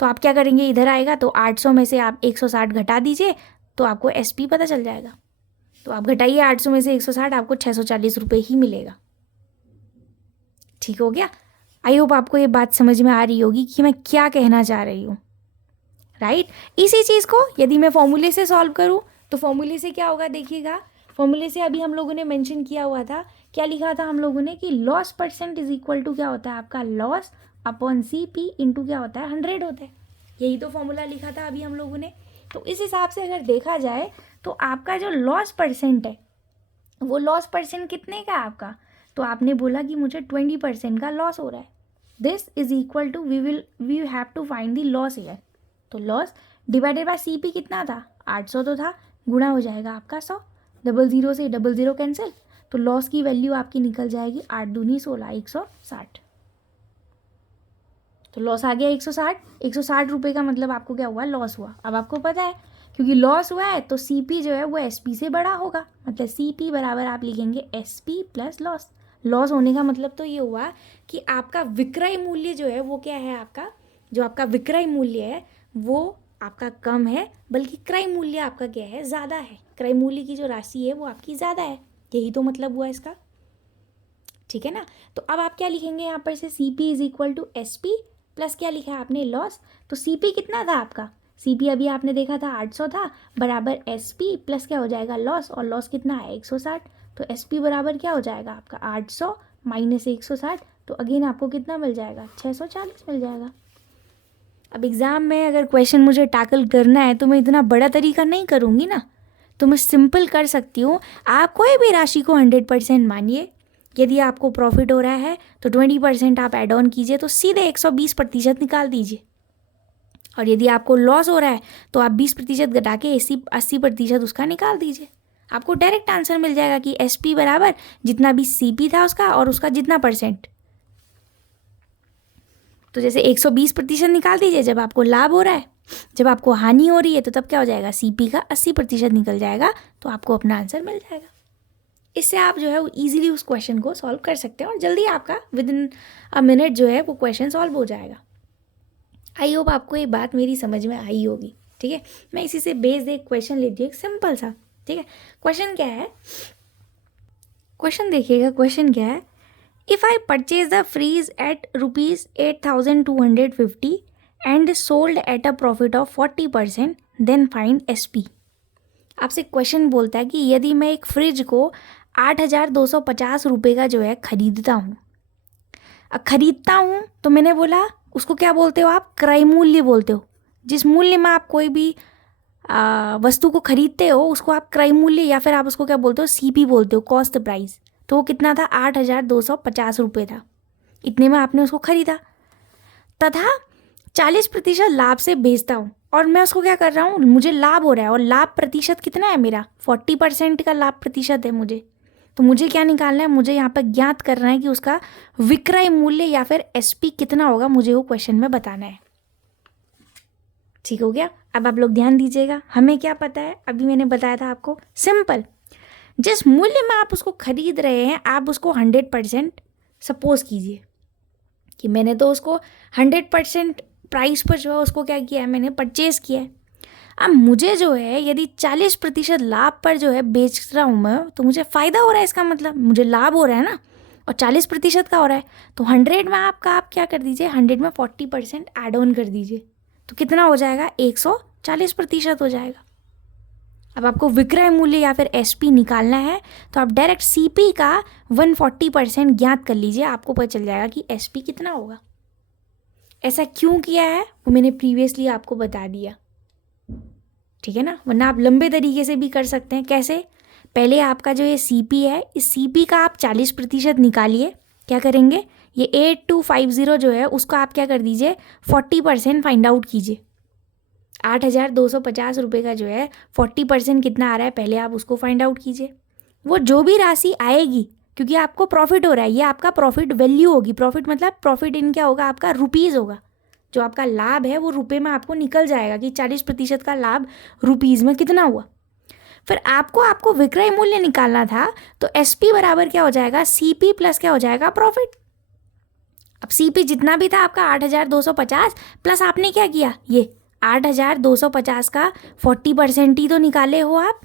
तो आप क्या करेंगे, इधर आएगा तो 800 में से आप 160 घटा दीजिए तो आपको SP पता चल जाएगा। तो आप घटाइए 800 में से 160, आपको 640 रुपये ही मिलेगा। ठीक हो गया। आई होप आपको ये बात समझ में आ रही होगी कि मैं क्या कहना चाह रही हूँ, राइट। इसी चीज़ को यदि मैं फॉर्मूले से सॉल्व करूँ तो फॉर्मूले से क्या होगा, देखिएगा फॉर्मूले से अभी हम लोगों ने मेंशन किया हुआ था, क्या लिखा था हम लोगों ने कि loss percent is equal to क्या होता है, आपका लॉस अपॉन CP इंटू क्या होता है, 100 होता है। यही तो फॉर्मूला लिखा था अभी हम लोगों ने। तो इस हिसाब से अगर देखा जाए तो आपका जो लॉस परसेंट है वो लॉस परसेंट कितने का है आपका, तो आपने बोला कि मुझे 20% का लॉस हो रहा है। This is equal to we have to find the loss here. तो लॉस डिवाइडेड बाय CP कितना था, 800 तो था, गुणा हो जाएगा आपका 100, 00 से 00 कैंसिल, तो लॉस की वैल्यू आपकी निकल जाएगी 8 दूनी 16, 160। तो लॉस आ गया 160 रुपये का मतलब आपको क्या हुआ, लॉस हुआ। अब आपको पता है क्योंकि लॉस हुआ है तो CP जो है वो SP से बड़ा होगा, मतलब CP बराबर आप लिखेंगे SP प्लस लॉस। लॉस होने का मतलब तो ये हुआ कि आपका विक्रय मूल्य जो है वो क्या है, आपका जो आपका विक्रय मूल्य है वो आपका कम है, बल्कि क्रय मूल्य आपका क्या है, ज़्यादा है। क्रय मूल्य की जो राशि है वो आपकी ज़्यादा है, यही तो मतलब हुआ इसका, ठीक है ना। तो अब आप क्या लिखेंगे यहाँ पर से, CP is equal to SP plus क्या लिखा है आपने, लॉस। तो CP कितना था आपका, CP अभी आपने देखा था 800 था, बराबर SP प्लस क्या हो जाएगा, लॉस, और लॉस कितना है 160। तो SP बराबर क्या हो जाएगा आपका 800 माइनस 160, तो अगेन आपको कितना मिल जाएगा, 640 मिल जाएगा। अब एग्ज़ाम में अगर क्वेश्चन मुझे टैकल करना है तो मैं इतना बड़ा तरीका नहीं करूँगी ना, तो मैं सिंपल कर सकती हूँ। आप कोई भी राशि को 100% मानिए, यदि आपको प्रॉफिट हो रहा है तो 20% आप ऐड ऑन कीजिए, तो सीधे 120% निकाल दीजिए। और यदि आपको लॉस हो रहा है तो आप 20% घटा के 80% उसका निकाल दीजिए। आपको डायरेक्ट आंसर मिल जाएगा कि SP बराबर जितना भी CP था उसका और उसका जितना परसेंट। तो जैसे 120% निकाल दीजिए जब आपको लाभ हो रहा है, जब आपको हानि हो रही है तो तब क्या हो जाएगा, CP का 80% निकल जाएगा, तो आपको अपना आंसर मिल जाएगा। इससे आप जो है वो ईजिली उस क्वेश्चन को सॉल्व कर सकते हैं और जल्दी आपका विद इन अ मिनट जो है वो क्वेश्चन सॉल्व हो जाएगा। आई होप आपको ये बात मेरी समझ में आई होगी, ठीक है। मैं इसी से बेस्ड एक क्वेश्चन लेती हूँ, एक सिंपल सा, ठीक है। क्वेश्चन क्या है, क्वेश्चन देखिएगा, क्वेश्चन क्या है, if I purchase the fridge at ₹8,250 and sold at a profit of 40% then find SP। आपसे क्वेश्चन बोलता है कि यदि मैं एक फ्रिज को 8,250 रुपये का जो है खरीदता हूँ, तो मैंने बोला उसको क्या बोलते हो आप, क्रय मूल्य बोलते हो। जिस मूल्य में आप कोई भी वस्तु को खरीदते हो उसको आप क्रय मूल्य या फिर आप उसको क्या बोलते हो, CP बोलते हो, कॉस्ट प्राइस। तो वो कितना था, 8,250 रुपये था, इतने में आपने उसको खरीदा, तथा 40% लाभ से बेचता हूँ, और मैं उसको क्या कर रहा हूँ, मुझे लाभ हो रहा है, और लाभ प्रतिशत कितना है मेरा, 40% का लाभ प्रतिशत है मुझे। तो मुझे क्या निकालना है, मुझे यहाँ पर ज्ञात करना है कि उसका विक्रय मूल्य या फिर एसपी कितना होगा, मुझे वो क्वेश्चन में बताना है। ठीक हो गया। अब आप लोग ध्यान दीजिएगा, हमें क्या पता है, अभी मैंने बताया था आपको, सिंपल, जिस मूल्य में आप उसको खरीद रहे हैं आप उसको 100% सपोज कीजिए कि मैंने तो उसको 100% प्राइस पर जो है उसको क्या किया है, मैंने परचेज किया है। अब मुझे जो है यदि 40% लाभ पर जो है बेच रहा हूँ मैं, तो मुझे फ़ायदा हो रहा है, इसका मतलब मुझे लाभ हो रहा है ना, और 40% का हो रहा है, तो 100 में आप क्या कर दीजिए, 100 में 40% ऐड ऑन कर दीजिए, तो कितना हो जाएगा, 140% हो जाएगा। अब आपको विक्रय मूल्य या फिर एसपी निकालना है तो आप डायरेक्ट सीपी का 140% ज्ञात कर लीजिए, आपको पता चल जाएगा कि एसपी कितना होगा। ऐसा क्यों किया है वो मैंने प्रीवियसली आपको बता दिया, ठीक है ना, वरना आप लंबे तरीके से भी कर सकते हैं। कैसे, पहले आपका जो ये सीपी है, इस सीपी का आप 40% निकालिए, क्या करेंगे, ये 8250 जो है उसका आप क्या कर दीजिए, 40% फाइंड आउट कीजिए। 8,250 रुपये का जो है 40% कितना आ रहा है, पहले आप उसको फाइंड आउट कीजिए। वो जो भी राशि आएगी, क्योंकि आपको प्रॉफिट हो रहा है, ये आपका प्रॉफिट वैल्यू होगी, प्रॉफिट मतलब प्रॉफिट इन क्या होगा, आपका रुपीज़ होगा, जो आपका लाभ है वो रुपए में आपको निकल जाएगा कि 40% का लाभ रुपीज़ में कितना हुआ। फिर आपको विक्रय मूल्य निकालना था, तो एसपी बराबर क्या हो जाएगा, सीपी प्लस क्या हो जाएगा, प्रॉफिट। अब सीपी जितना भी था आपका 8,250 प्लस आपने क्या किया, ये 8,250 का 40% ही तो निकाले हो आप,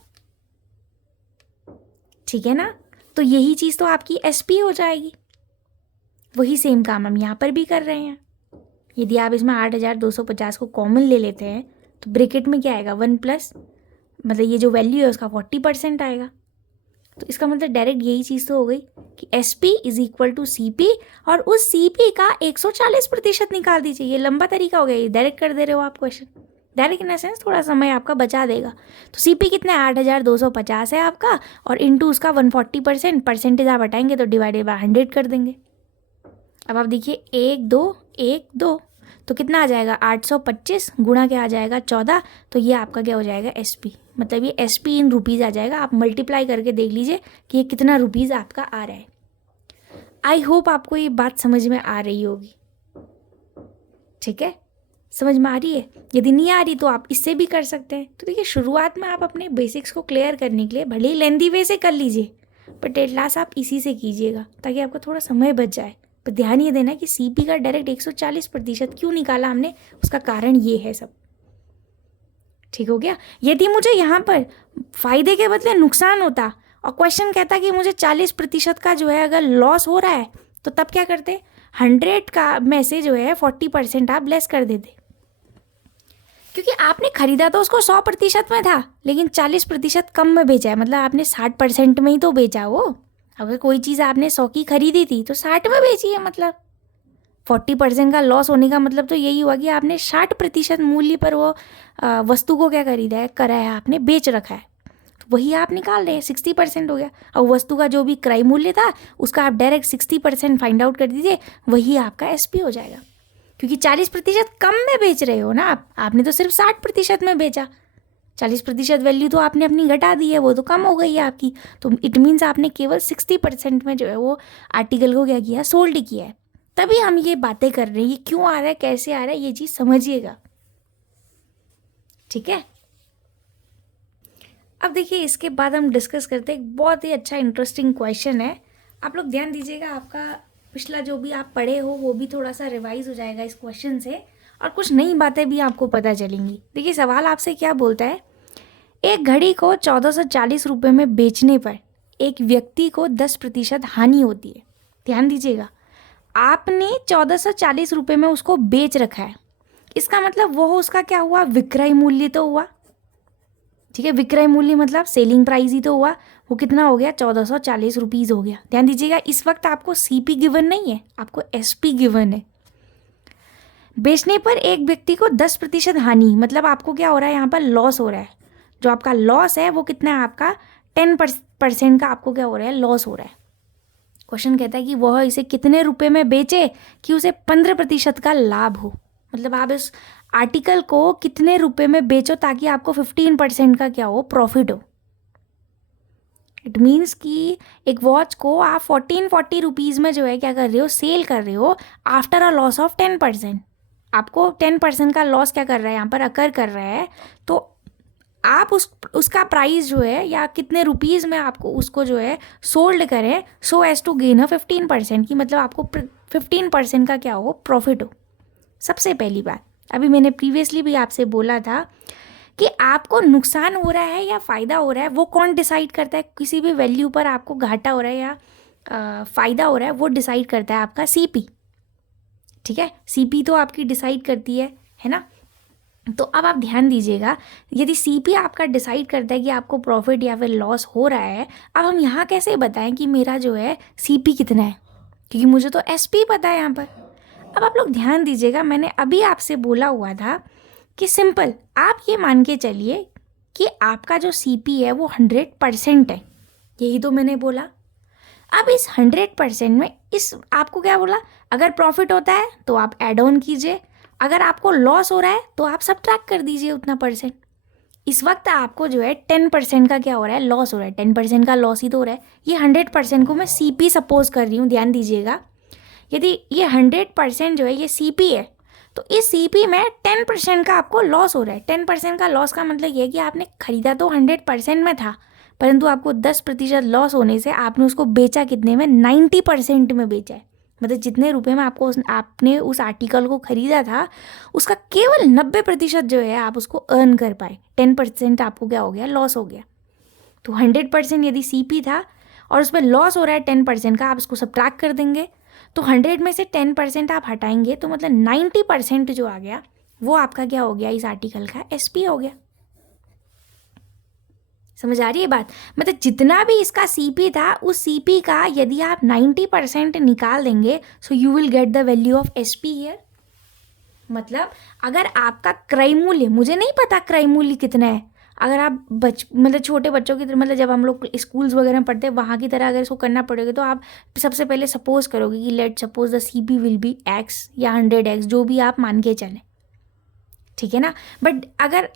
ठीक है ना, तो यही चीज़ तो आपकी एसपी हो जाएगी। वही सेम काम हम यहाँ पर भी कर रहे हैं। यदि आप इसमें 8,250 को कॉमन ले लेते हैं तो ब्रैकेट में क्या आएगा, 1 प्लस, मतलब ये जो वैल्यू है उसका 40% आएगा। तो इसका मतलब डायरेक्ट यही चीज़ तो हो गई कि SP is equal to CP, और उस सीपी का 140% निकाल दीजिए। ये लंबा तरीका हो गया, ये डायरेक्ट कर दे रहे हो आप क्वेश्चन, डायरेक्ट इन सेंस थोड़ा समय आपका बचा देगा। तो सीपी कितना है, 8,250 है आपका, और इंटू उसका 140%, परसेंटेज आप हटाएंगे तो डिवाइडेड बाय 100 कर देंगे। अब आप देखिए 1 2 1 2, तो कितना आ जाएगा, 825 गुणा क्या आ जाएगा, 14, तो ये आपका क्या हो जाएगा, एसपी, मतलब ये एसपी इन रुपीज़ आ जाएगा। आप मल्टीप्लाई करके देख लीजिए कि ये कितना रुपीज़ आपका आ रहा है। आई होप आपको ये बात समझ में आ रही होगी, ठीक है, समझ में आ रही है। यदि नहीं आ रही तो आप इससे भी कर सकते हैं। तो देखिए शुरुआत में आप अपने बेसिक्स को क्लियर करने के लिए भले ही लेंदी वे से कर लीजिए, बट एट लास्ट आप इसी से कीजिएगा ताकि आपको थोड़ा समय बच जाए। पर ध्यान ये देना कि सीपी का डायरेक्ट 140% क्यों निकाला हमने, उसका कारण ये है सब, ठीक हो गया। यदि मुझे यहाँ पर फायदे के बदले नुकसान होता और क्वेश्चन कहता कि मुझे 40% का जो है अगर लॉस हो रहा है, तो तब क्या करते, 100 का में से जो है 40% आप लेस कर देते, क्योंकि आपने खरीदा तो उसको 100% में था, लेकिन 40% कम में बेचा है, मतलब आपने 60% में ही तो बेचा वो। अगर कोई चीज़ आपने 100 की खरीदी थी तो 60 में बेची है, मतलब 40% का लॉस होने का मतलब तो यही हुआ कि आपने 60% मूल्य पर वो वस्तु को क्या खरीदा है, करा है, आपने बेच रखा है, तो वही आप निकाल रहे हैं, 60% हो गया। और वस्तु का जो भी क्रय मूल्य था उसका आप डायरेक्ट 60% फाइंड आउट कर दीजिए, वही आपका एसपी हो जाएगा, क्योंकि 40% कम में बेच रहे हो ना आप, आपने तो सिर्फ 60% में बेचा, 40% वैल्यू तो आपने अपनी घटा दी है, वो तो कम हो गई है आपकी, तो इट मीन्स आपने केवल 60% में जो है वो आर्टिकल को क्या किया, सोल्ड किया है। तभी हम ये बातें कर रहे हैं, ये क्यों आ रहा है, कैसे आ रहा है, ये चीज़ समझिएगा, ठीक है। अब देखिए इसके बाद हम डिस्कस करते हैं, एक बहुत ही अच्छा इंटरेस्टिंग क्वेश्चन है, आप लोग ध्यान दीजिएगा, आपका पिछला जो भी आप पढ़े हो वो भी थोड़ा सा रिवाइज हो जाएगा इस क्वेश्चन से, और कुछ नई बातें भी आपको पता चलेंगी। देखिए सवाल आपसे क्या बोलता है, एक घड़ी को 1440 रुपये में बेचने पर एक व्यक्ति को 10% हानि होती है। ध्यान दीजिएगा, आपने 1440 रुपये में उसको बेच रखा है, इसका मतलब वो उसका क्या हुआ, विक्रय मूल्य तो हुआ, ठीक है, विक्रय मूल्य मतलब सेलिंग प्राइस ही तो हुआ, वो कितना हो गया, 1440 रुपीज़ हो गया। ध्यान दीजिएगा इस वक्त आपको सीपी गिवन नहीं है, आपको एसपी गिवन है। बेचने पर एक व्यक्ति को 10% हानि, मतलब आपको क्या हो रहा है, यहाँ पर लॉस हो रहा है, जो आपका लॉस है वो कितना है, आपका 10% का आपको क्या हो रहा है, लॉस हो रहा है। क्वेश्चन कहता है कि वह इसे कितने रुपए में बेचे कि उसे 15% का लाभ हो, मतलब आप इस आर्टिकल को कितने रुपए में बेचो ताकि आपको 15% का क्या हो, प्रॉफिट हो। इट मीन्स कि एक वॉच को आप 1440 रुपीज़ में जो है क्या कर रहे हो, सेल कर रहे हो आफ्टर अ लॉस ऑफ 10%। आपको 10% का लॉस क्या कर रहा है यहाँ पर, अकर कर रहा है। तो आप उसका प्राइस जो है या कितने रुपीज़ में आपको उसको जो है सोल्ड करें so as to gain a 15% की, मतलब आपको 15% का क्या हो, प्रॉफिट हो। सबसे पहली बात, अभी मैंने प्रीवियसली भी आपसे बोला था कि आपको नुकसान हो रहा है या फ़ायदा हो रहा है वो कौन डिसाइड करता है। किसी भी वैल्यू पर आपको घाटा हो रहा है या फ़ायदा हो रहा है वो डिसाइड करता है आपका सीपी। ठीक है, सीपी तो आपकी डिसाइड करती है ना। तो अब आप ध्यान दीजिएगा, यदि सीपी आपका डिसाइड करता है कि आपको प्रॉफिट या फिर लॉस हो रहा है, अब हम यहाँ कैसे बताएं कि मेरा जो है सीपी कितना है, क्योंकि मुझे तो एसपी पता है यहाँ पर। अब आप लोग ध्यान दीजिएगा, मैंने अभी आपसे बोला हुआ था कि सिंपल आप ये मान के चलिए कि आपका जो सीपी है वो 100% है, यही तो मैंने बोला। अब इस 100% में इस आपको क्या बोला, अगर प्रॉफिट होता है तो आप ऐड ऑन कीजिए, अगर आपको लॉस हो रहा है तो आप सब्ट्रैक्ट कर दीजिए उतना परसेंट। इस वक्त आपको जो है 10% का क्या हो रहा है, लॉस हो रहा है। 10% का लॉस ही तो हो रहा है। ये 100% को मैं सीपी सपोज कर रही हूँ, ध्यान दीजिएगा। यदि ये 100% जो है ये सीपी है, तो इस सीपी में 10% का आपको लॉस हो रहा है। 10% का लॉस का मतलब ये है कि आपने खरीदा तो 100% में था, परंतु आपको 10% लॉस होने से आपने उसको बेचा कितने में, 90% में बेचा है। मतलब जितने रुपए में आपने उस आर्टिकल को खरीदा था उसका केवल 90% जो है आप उसको अर्न कर पाए। 10% आपको क्या हो गया, लॉस हो गया। तो 100% यदि सीपी था और उसमें लॉस हो रहा है 10% का, आप इसको सब्ट्रैक्ट कर देंगे। तो 100 में से 10% आप हटाएंगे तो मतलब 90% जो आ गया वो आपका क्या हो गया, इस आर्टिकल का एसपी हो गया। समझ आ रही है बात। मतलब जितना भी इसका सीपी था उस सीपी का यदि आप 90% निकाल देंगे so you will get the value of SP here. मतलब अगर आपका क्रय मूल्य, मुझे नहीं पता क्रय मूल्य कितना है, अगर आप मतलब छोटे बच्चों की तरह, मतलब जब हम लोग स्कूल्स वगैरह में पढ़ते हैं वहाँ की तरह अगर इसको करना पड़ेगा तो आप सबसे पहले सपोज करोगे कि let suppose the CP will be x या 100x, जो भी आप मान के चलें, ठीक है ना। बट अगर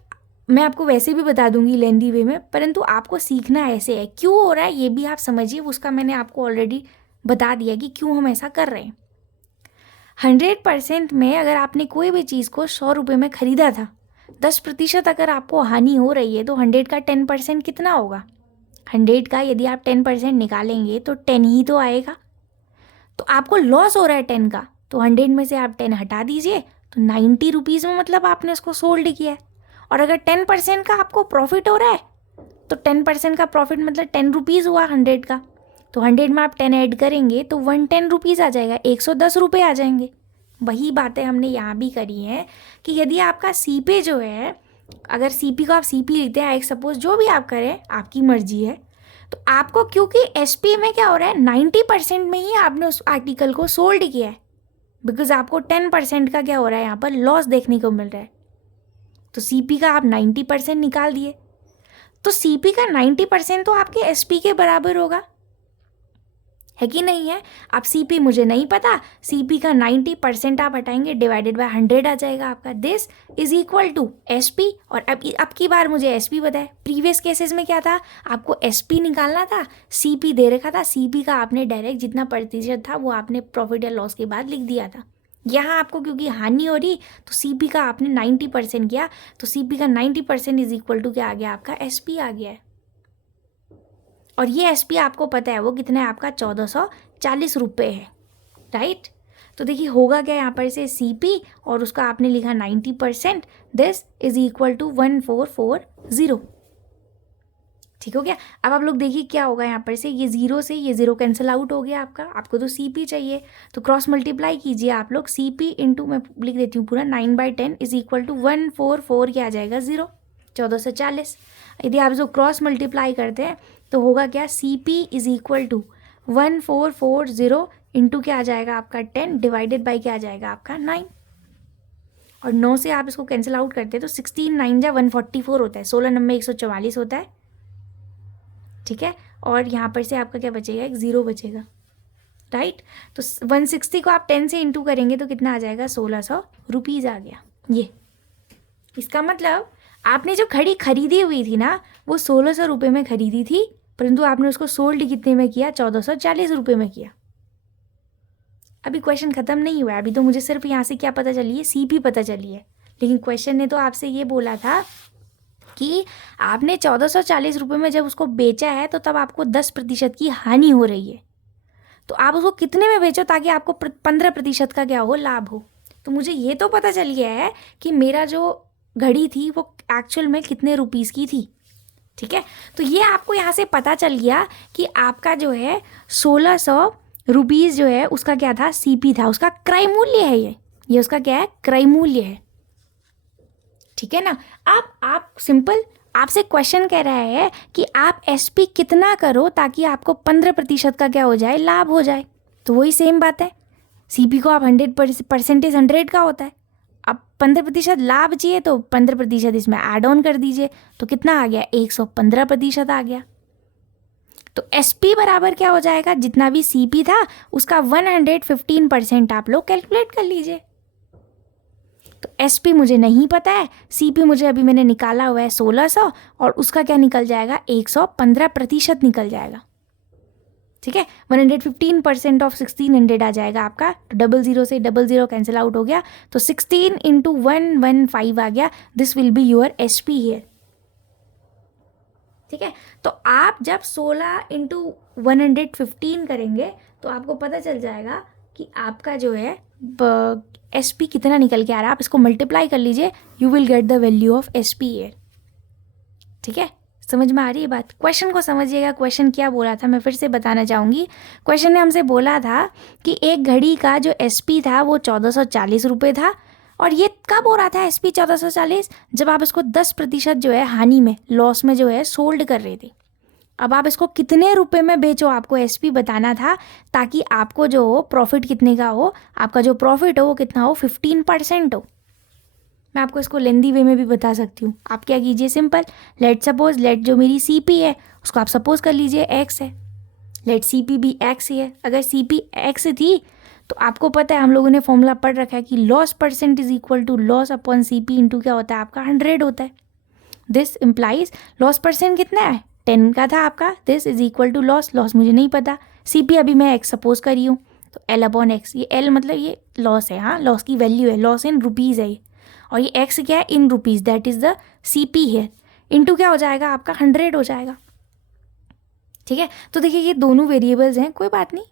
मैं आपको वैसे भी बता दूंगी लेंदी वे में, परंतु आपको सीखना ऐसे है, क्यों हो रहा है ये भी आप समझिए, उसका मैंने आपको ऑलरेडी बता दिया कि क्यों हम ऐसा कर रहे हैं। 100% में अगर आपने कोई भी चीज़ को 100 रुपये में ख़रीदा था, 10% अगर आपको हानि हो रही है तो 100 का 10% कितना होगा। 100 का यदि आप 10% निकालेंगे तो 10 ही तो आएगा। तो आपको लॉस हो रहा है 10 का, तो 100 में से आप 10 हटा दीजिए तो 90 रुपीज़ में मतलब आपने उसको सोल्ड किया है। और अगर 10% का आपको प्रॉफिट हो रहा है तो 10% का प्रॉफिट मतलब 10 रुपीज़ हुआ 100 का। तो 100 में आप 10 ऐड करेंगे तो 110 रुपीज़ आ जाएगा, 110 रुपये आ जाएंगे। वही बातें हमने यहाँ भी करी हैं कि यदि आपका सीपी जो है, अगर सीपी को आप सीपी लेते हैं, एक सपोज जो भी आप करें आपकी मर्जी है, तो आपको क्योंकि एसपी में क्या हो रहा है 90% में ही आपने उस आर्टिकल को सोल्ड किया है, बिकॉज आपको 10% का क्या हो रहा है यहाँ पर लॉस देखने को मिल रहा है। तो सीपी का आप 90% निकाल दिए, तो सीपी का 90% तो आपके एसपी के बराबर होगा, है कि नहीं है। अब सीपी मुझे नहीं पता, सीपी का 90% आप हटाएंगे डिवाइडेड बाय 100 आ जाएगा आपका। This is equal to SP. और अब की बार मुझे एसपी पता है। प्रीवियस केसेस में क्या था, आपको एसपी निकालना था, सीपी दे रखा था, सीपी का आपने डायरेक्ट जितना प्रतिशत था वो आपने प्रॉफिट या लॉस के बाद लिख दिया था। यहाँ आपको क्योंकि हानि हो रही तो सीपी का आपने 90% किया, तो सीपी का 90% इज इक्वल टू क्या आ गया, आपका एसपी आ गया है। और ये एसपी आपको पता है वो कितना है, आपका 1440 रुपये है, राइट। तो देखिए होगा क्या यहाँ पर से सीपी और उसका आपने लिखा 90%, दिस इज इक्वल टू 1440। ठीक हो गया। अब आप लोग देखिए क्या होगा यहाँ पर से, ये ज़ीरो से ये ज़ीरो कैंसिल आउट हो गया आपका। आपको तो सीपी चाहिए तो क्रॉस मल्टीप्लाई कीजिए आप लोग, सीपी इंटू मैं लिख देती हूँ पूरा 9/10 इज इक्वल टू 144 क्या आ जाएगा 0, 1440। यदि आप जो क्रॉस मल्टीप्लाई करते हैं तो होगा क्या, CP is equal to 1440 into क्या आ जाएगा आपका 10 डिवाइडेड बाई क्या आ जाएगा आपका 9। और 9 से आप इसको कैंसिल आउट करते हैं तो 16 9 जा 144 होता है, 16 9 144 होता है, ठीक है। और यहाँ पर से आपका क्या बचेगा, एक 0 बचेगा, राइट। तो 160 को आप 10 से इंटू करेंगे तो कितना आ जाएगा, 1600 रुपीज़ आ गया। ये इसका मतलब आपने जो घड़ी खरीदी हुई थी ना वो 1600 रुपये में खरीदी थी, परंतु आपने उसको सोल्ड कितने में किया, 1440 रुपये में किया। अभी क्वेश्चन ख़त्म नहीं हुआ है, अभी तो मुझे सिर्फ यहाँ से क्या पता चली है, CP पता चली है। लेकिन क्वेश्चन ने तो आपसे ये बोला था कि आपने 1440 रुपये में जब उसको बेचा है तो तब आपको 10% की हानि हो रही है, तो आप उसको कितने में बेचो ताकि आपको 15% का क्या हो, लाभ हो। तो मुझे ये तो पता चल गया है कि मेरा जो घड़ी थी वो एक्चुअल में कितने रुपीज़ की थी, ठीक है। तो ये आपको यहाँ से पता चल गया कि आपका जो है 1600 रुपीज़ जो है उसका क्या था, CP था, उसका क्रय मूल्य है ये उसका क्या है, क्रय मूल्य है, ठीक है ना। अब आप सिंपल, आपसे क्वेश्चन कह रहा है कि आप SP कितना करो ताकि आपको 15% का क्या हो जाए, लाभ हो जाए। तो वही सेम बात है, CP को आप 100% 100 का होता है, अब 15% लाभ चाहिए तो 15% इसमें ऐड ऑन कर दीजिए, तो कितना आ गया, 115% आ गया। तो SP बराबर क्या हो जाएगा, जितना भी CP था उसका 115% आप लोग कैलकुलेट कर लीजिए। तो SP मुझे नहीं पता है, CP मुझे अभी मैंने निकाला हुआ है 1600, और उसका क्या निकल जाएगा, 115% निकल जाएगा, ठीक है। 115% ऑफ 1600 आ जाएगा आपका, तो 00 से 00 कैंसिल आउट हो गया, तो 16 × 115 आ गया। This will be your SP here, ठीक है। तो आप जब 16 × 115 करेंगे तो आपको पता चल जाएगा कि आपका जो है SP कितना निकल के आ रहा है। आप इसको मल्टीप्लाई कर लीजिए, you will get the value of SP here, ठीक है। समझ में आ रही है बात, क्वेश्चन को समझिएगा। क्वेश्चन क्या बोला था मैं फिर से बताना चाहूँगी। क्वेश्चन ने हमसे बोला था कि एक घड़ी का जो SP था वो 1440 रुपये था, और ये कब हो रहा था SP 1440, जब आप इसको 10% जो है हानि में, लॉस में जो है सोल्ड कर रहे थे। अब आप इसको कितने रुपए में बेचो, आपको SP बताना था, ताकि आपको जो हो प्रॉफिट कितने का हो, आपका जो प्रॉफिट हो वो कितना हो, 15% हो। मैं आपको इसको लेंदी वे में भी बता सकती हूँ। आप क्या कीजिए, सिंपल, लेट सपोज, लेट जो मेरी CP है उसको आप सपोज कर लीजिए X है, लेट CP भी X ही है। अगर CP X थी तो आपको पता है, हम लोगों ने फॉर्मूला पढ़ रखा है कि loss percent is equal to loss upon CP into क्या होता है आपका, 100 होता है। दिस इम्प्लाइज लॉस परसेंट कितना है, 10 का था आपका, this is equal to loss मुझे नहीं पता, CP अभी मैं X सपोज करी हूँ, तो L अपॉन X, ये L मतलब ये लॉस है, हाँ लॉस की वैल्यू है, लॉस इन रुपीज़ है ये, और ये X क्या है, in rupees, that is the CP है, इंटू क्या हो जाएगा आपका, 100 हो जाएगा, ठीक है। तो देखिए ये दोनों वेरिएबल्स हैं, कोई बात नहीं,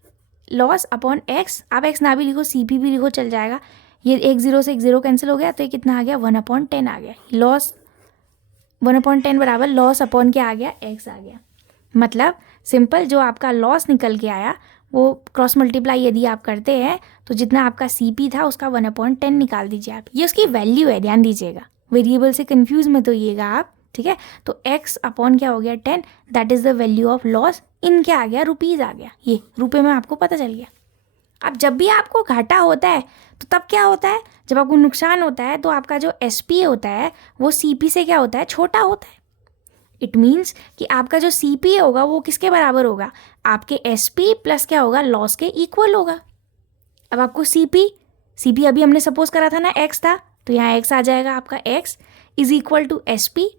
लॉस अपॉन X, आप X ना भी लिखो CP भी लिखो चल जाएगा। ये 1 0 से 1 0 कैंसिल हो गया, तो ये कितना आ गया, 1/10 आ गया। लॉस 1/10 बराबर लॉस अपॉन क्या आ गया, X आ गया। मतलब सिंपल, जो आपका लॉस निकल के आया वो क्रॉस मल्टीप्लाई यदि आप करते हैं तो जितना आपका CP था उसका 1/10 निकाल दीजिए आप, ये उसकी वैल्यू है, ध्यान दीजिएगा, वेरिएबल से कंफ्यूज मत होइएगा आप, ठीक है। तो X अपॉन क्या हो गया, 10, that is the value of loss in क्या आ गया, रुपीज़ आ गया, ये रुपये में आपको पता चल गया। अब जब भी आपको घाटा होता है तो तब क्या होता है, जब आपको नुकसान होता है तो आपका जो SP होता है वो CP से क्या होता है, छोटा होता है। इट मीन्स कि आपका जो CP होगा वो किसके बराबर होगा, आपके SP प्लस क्या होगा, लॉस के इक्वल होगा। अब आपको CP अभी हमने सपोज करा था ना X था, तो यहाँ X आ जाएगा आपका, X is equal to SP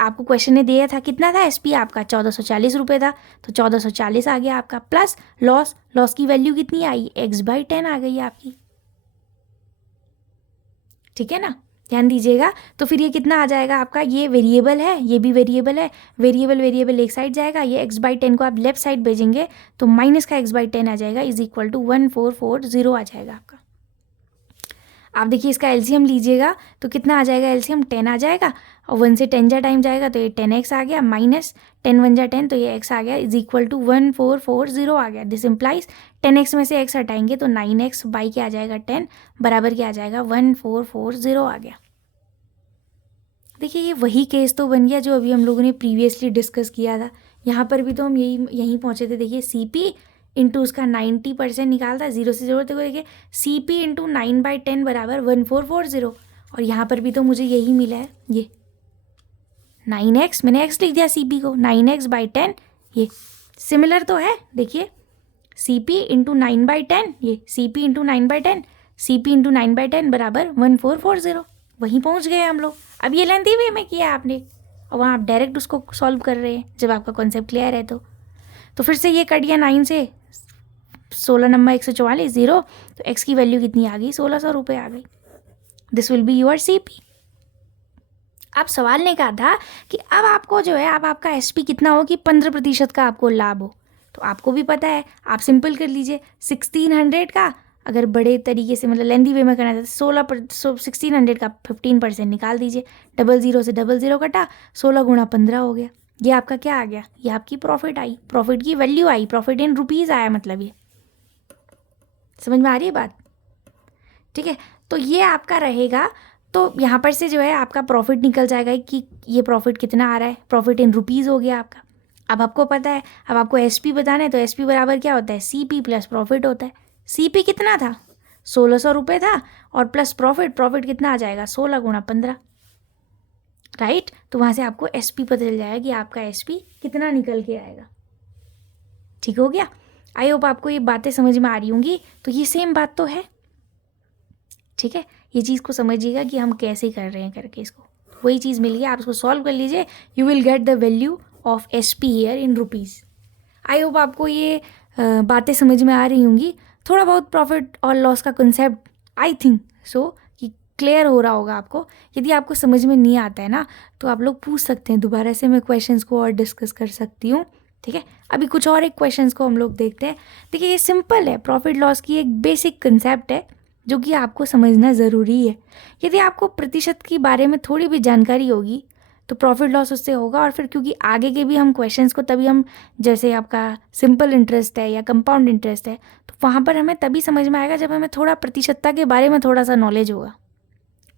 आपको क्वेश्चन ने दिया था, कितना था SP आपका, 1440 रुपये था, तो 1440 आ गया आपका, प्लस लॉस की वैल्यू कितनी आई, X/10 आ गई आपकी, ठीक है ना, ध्यान दीजिएगा। तो फिर ये कितना आ जाएगा आपका, ये वेरिएबल है, ये भी वेरिएबल है, वेरिएबल एक साइड जाएगा, ये X/10 को आप लेफ्ट साइड भेजेंगे तो माइनस का X/10 आ जाएगा, इज इक्वल टू 1440 आ जाएगा आपका। आप देखिए इसका LCM लीजिएगा तो कितना आ जाएगा, LCM 10 आ जाएगा, और 1 से 10 जा टाइम जाएगा तो ये 10x आ गया, माइनस 10 1 जा 10 तो ये x आ गया, इज इक्वल टू 1440 आ गया। दिस इम्प्लाइज 10x में से x हटाएंगे तो 9x बाई क्या आ जाएगा, 10 बराबर क्या आ जाएगा, 1440 आ गया। देखिए ये वही केस तो बन गया जो अभी हम लोगों ने प्रीवियसली डिस्कस किया था। यहाँ पर भी तो हम यहीं पहुँचे थे। देखिए CP इंटू उसका 90% निकालता, 0 से 0 तक, देखिए CP इंटू 9/10 बराबर 1440, और यहाँ पर भी तो मुझे यही मिला है, ये 9x, मैंने x लिख दिया CP को, 9x/10, ये सिमिलर तो है। देखिए CP इंटू 9/10, ये CP इंटू 9/10, CP इंटू 9/10 बराबर 1440, वहीं पहुँच गए हम लोग। अब ये लेंथी वे में किया आपने, और वहाँ आप डायरेक्ट उसको सॉल्व कर रहे हैं जब आपका कॉन्सेप्ट क्लियर है। तो फिर से ये कट गया 9 से, 16 नंबर 144 0, तो एक्स की वैल्यू कितनी आ गई, 1600 रुपये आ गई। This will be your CP। अब सवाल ने कहा था कि अब आपको जो है, अब आपका SP कितना हो कि 15% का आपको लाभ हो। तो आपको भी पता है, आप सिंपल कर लीजिए, 1600 का अगर बड़े तरीके से मतलब लेंदी वे में करना चाहते 1600 का 15% निकाल दीजिए, 00 से 00 कटा, 16 गुणा 15 हो गया। ये आपका क्या आ गया, ये आपकी प्रॉफिट आई, प्रॉफिट की value I, profit in rupees आया, मतलब ये समझ में आ रही है बात? ठीक है, तो ये आपका रहेगा। तो यहाँ पर से जो है आपका प्रॉफिट निकल जाएगा कि ये प्रॉफिट कितना आ रहा है, प्रॉफिट इन रुपीज़ हो गया आपका। अब आपको पता है, अब आपको SP बताना है, तो SP बराबर क्या होता है, CP प्लस प्रॉफिट होता है। CP कितना था, 1600 रुपये था, और प्लस प्रॉफिट कितना आ जाएगा, 16 गुणा 15, राइट। तो वहाँ से आपको SP पता चल जाएगा कि आपका SP कितना निकल के आएगा। ठीक हो गया, आई होप आपको ये बातें समझ में आ रही होंगी। तो ये सेम बात तो है, ठीक है। ये चीज़ को समझिएगा कि हम कैसे कर रहे हैं करके, इसको वही चीज़ मिल गया, आप इसको सॉल्व कर लीजिए, you will get the value of SP here in rupees. I hope आपको ये बातें समझ में आ रही होंगी। थोड़ा बहुत प्रॉफिट और लॉस का कंसेप्ट आई थिंक सो कि क्लियर हो रहा होगा आपको। यदि आपको समझ में नहीं आता है ना, तो आप लोग पूछ सकते हैं दोबारा से, मैं क्वेश्चंस को और डिस्कस कर सकती हूँ, ठीक है। अभी कुछ और एक क्वेश्चंस को हम लोग देखते हैं। देखिए ये सिंपल है, प्रॉफिट लॉस की एक बेसिक कंसेप्ट है जो कि आपको समझना ज़रूरी है। यदि आपको प्रतिशत के बारे में थोड़ी भी जानकारी होगी तो प्रॉफिट लॉस उससे होगा। और फिर क्योंकि आगे के भी हम क्वेश्चंस को तभी हम, जैसे आपका सिंपल इंटरेस्ट है या कंपाउंड इंटरेस्ट है, तो वहाँ पर हमें तभी समझ में आएगा जब हमें थोड़ा प्रतिशतता के बारे में थोड़ा सा नॉलेज होगा,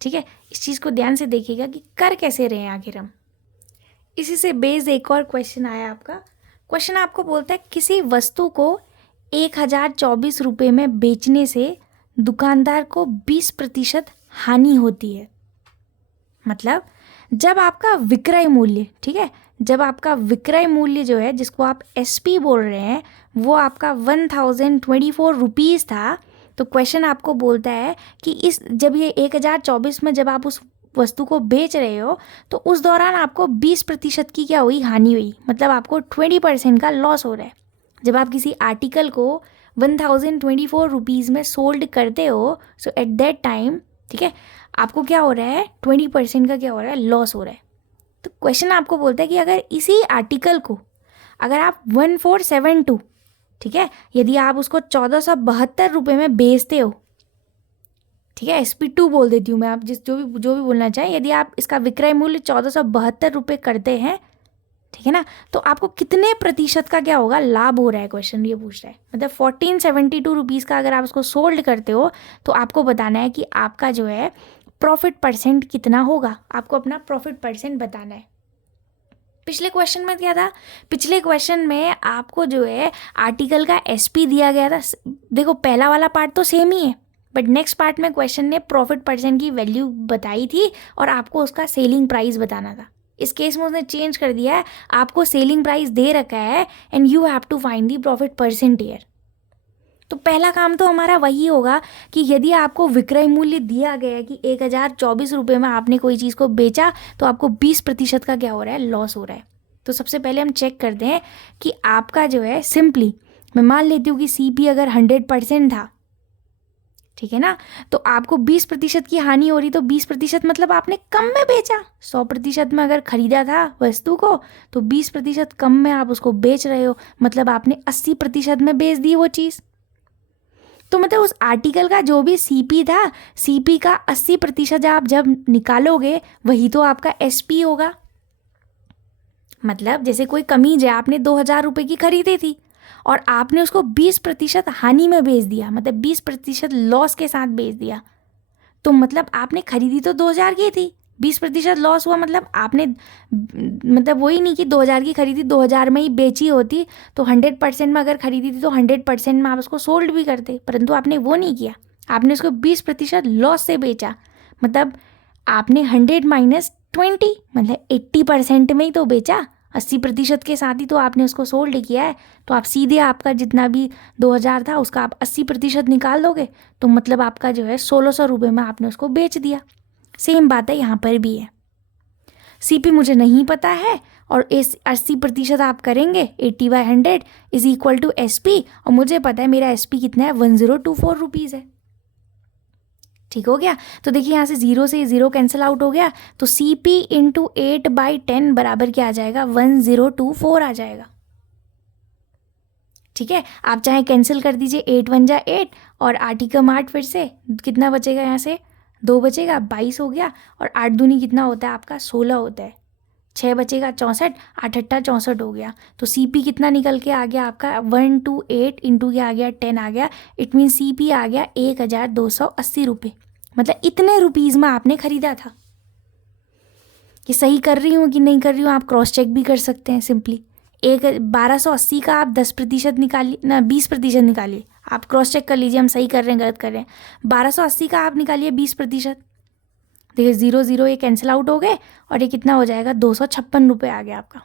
ठीक है। इस चीज़ को ध्यान से देखिएगा कि कर कैसे रहे हैं आखिर हम। इसी से बेस्ड एक और क्वेश्चन आया आपका। क्वेश्चन आपको बोलता है किसी वस्तु को 1024 रुपये में बेचने से दुकानदार को 20% हानि होती है। मतलब जब आपका विक्रय मूल्य, ठीक है, जब आपका विक्रय मूल्य जो है, जिसको आप SP बोल रहे हैं, वो आपका 1024 रुपीज़ था, तो क्वेश्चन आपको बोलता है कि इस जब ये 1024 में जब आप उस वस्तु को बेच रहे हो, तो उस दौरान आपको 20% की क्या हुई, हानि हुई। मतलब आपको 20% का लॉस हो रहा है। जब आप किसी आर्टिकल को 1024 रुपीज़ में सोल्ड करते हो, सो एट दैट टाइम, ठीक है, आपको क्या हो रहा है, 20% का क्या हो रहा है, लॉस हो रहा है। तो क्वेश्चन आपको बोलता है कि अगर इसी आर्टिकल को अगर आप 1472, ठीक है, यदि आप उसको 1472 रुपये में बेचते हो, ठीक है, SP2 बोल देती हूँ मैं, आप जो भी बोलना चाहें, यदि आप इसका विक्रय मूल्य 1472 रुपये करते हैं, ठीक है ना, तो आपको कितने प्रतिशत का क्या होगा, लाभ हो रहा है, क्वेश्चन ये पूछ रहा है। मतलब 1472 रुपीज़ का अगर आप उसको सोल्ड करते हो, तो आपको बताना है कि आपका जो है प्रॉफिट परसेंट कितना होगा, आपको अपना प्रॉफिट परसेंट बताना है। पिछले क्वेश्चन में क्या था, पिछले क्वेश्चन में आपको जो है आर्टिकल का SP दिया गया था। देखो पहला वाला पार्ट तो सेम ही है, बट नेक्स्ट पार्ट में क्वेश्चन ने प्रॉफिट परसेंट की वैल्यू बताई थी और आपको उसका सेलिंग प्राइस बताना था। इस केस में उसने चेंज कर दिया है, आपको सेलिंग प्राइस दे रखा है and you have to find the profit percent here. तो पहला काम तो हमारा वही होगा कि यदि आपको विक्रय मूल्य दिया गया है कि 1024 रुपये में आपने कोई चीज़ को बेचा, तो आपको 20% का क्या हो रहा है, लॉस हो रहा है। तो सबसे पहले हम चेक करते हैं कि आपका जो है, सिंपली मैं मान लेती हूँ कि CP अगर 100% था, ठीक है ना, तो आपको 20% की हानि हो रही, तो 20% मतलब आपने कम में बेचा। 100% में अगर खरीदा था वस्तु को, तो 20% कम में आप उसको बेच रहे हो, मतलब आपने 80% में बेच दी वो चीज़। तो मतलब उस आर्टिकल का जो भी CP था, CP का 80% आप जब निकालोगे, वही तो आपका SP होगा। मतलब जैसे कोई कमीज है, आपने 2000 रुपये की खरीदी थी और आपने उसको 20% हानि में बेच दिया, मतलब 20% लॉस के साथ बेच दिया, तो मतलब आपने खरीदी तो 2000 की थी, 20% लॉस हुआ, मतलब आपने मतलब वही नहीं कि 2000 की खरीदी 2000 में ही बेची होती, तो 100% में अगर खरीदी थी तो 100% में आप उसको सोल्ड भी करते, परंतु आपने वो नहीं किया, आपने उसको 20% लॉस से बेचा। मतलब आपने 100 माइनस 20 मतलब 80% में ही तो बेचा, 80% के साथ ही तो आपने उसको सोल्ड किया है। तो आप सीधे आपका जितना भी 2000 था उसका आप 80% निकाल दोगे, तो मतलब आपका जो है 1600 रुपये में आपने उसको बेच दिया। सेम बात है यहाँ पर भी है। CP मुझे नहीं पता है और इस 80% आप करेंगे 80/100 इज इक्वल टू SP, और मुझे पता है मेरा SP कितना है 1024 रुपीज़ है। ठीक हो गया। तो देखिए यहाँ से 0 से 0 कैंसिल आउट हो गया, तो CP इंटू 8/10 बराबर क्या आ जाएगा 1024 आ जाएगा। ठीक है, आप चाहे कैंसिल कर दीजिए, 8 1 जा 8 और 8 ही कम 8, फिर से कितना बचेगा, यहाँ से 2 बचेगा, 22 हो गया, और 8 दूनी कितना होता है आपका 16 होता है, 6 बचेगा 64, 8 अट्ठा 64 हो गया। तो CP कितना निकल के आ गया आपका 128 इंटू क्या आ गया 10 आ गया, इट मीन CP आ गया 1280 रुपये। मतलब इतने रुपीज़ में आपने ख़रीदा था। कि सही कर रही हूँ कि नहीं कर रही हूँ, आप क्रॉस चेक भी कर सकते हैं सिंपली। 1280 का आप 10% निकालिए ना, 20% निकालिए, आप क्रॉस चेक कर लीजिए हम सही कर रहे हैं गलत कर रहे हैं। 1280 का आप निकालिए 20%, देखिए 0 0 ये कैंसिल आउट हो गए और ये कितना हो जाएगा 256 रुपये आ गया आपका।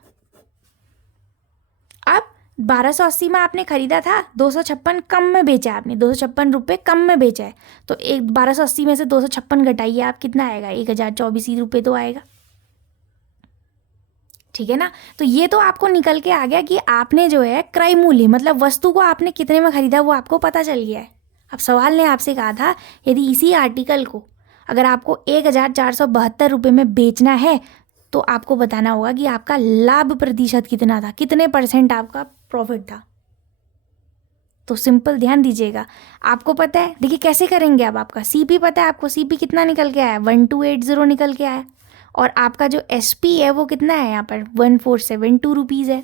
अब 1280 में आपने खरीदा था, 256 कम में बेचा आपने, 256 रुपये कम में बेचा है, तो 1280 में से 256 घटाइए आप, कितना आएगा 1024 रुपये तो आएगा। ठीक है ना। तो ये तो आपको निकल के आ गया कि आपने जो है क्रय मूल्य मतलब वस्तु को आपने कितने में खरीदा वो आपको पता चल गया है। अब सवाल ने आपसे कहा था यदि इसी आर्टिकल को अगर आपको 1472 रुपये में बेचना है तो आपको बताना होगा कि आपका लाभ प्रतिशत कितना था, कितने % आपका प्रॉफिट था। तो सिंपल ध्यान दीजिएगा, आपको पता है, देखिए कैसे करेंगे। अब आपका CP पता है, आपको CP कितना निकल के आया 1280 निकल के आया, और आपका जो SP है वो कितना है यहाँ पर 1472 रुपीज़ है।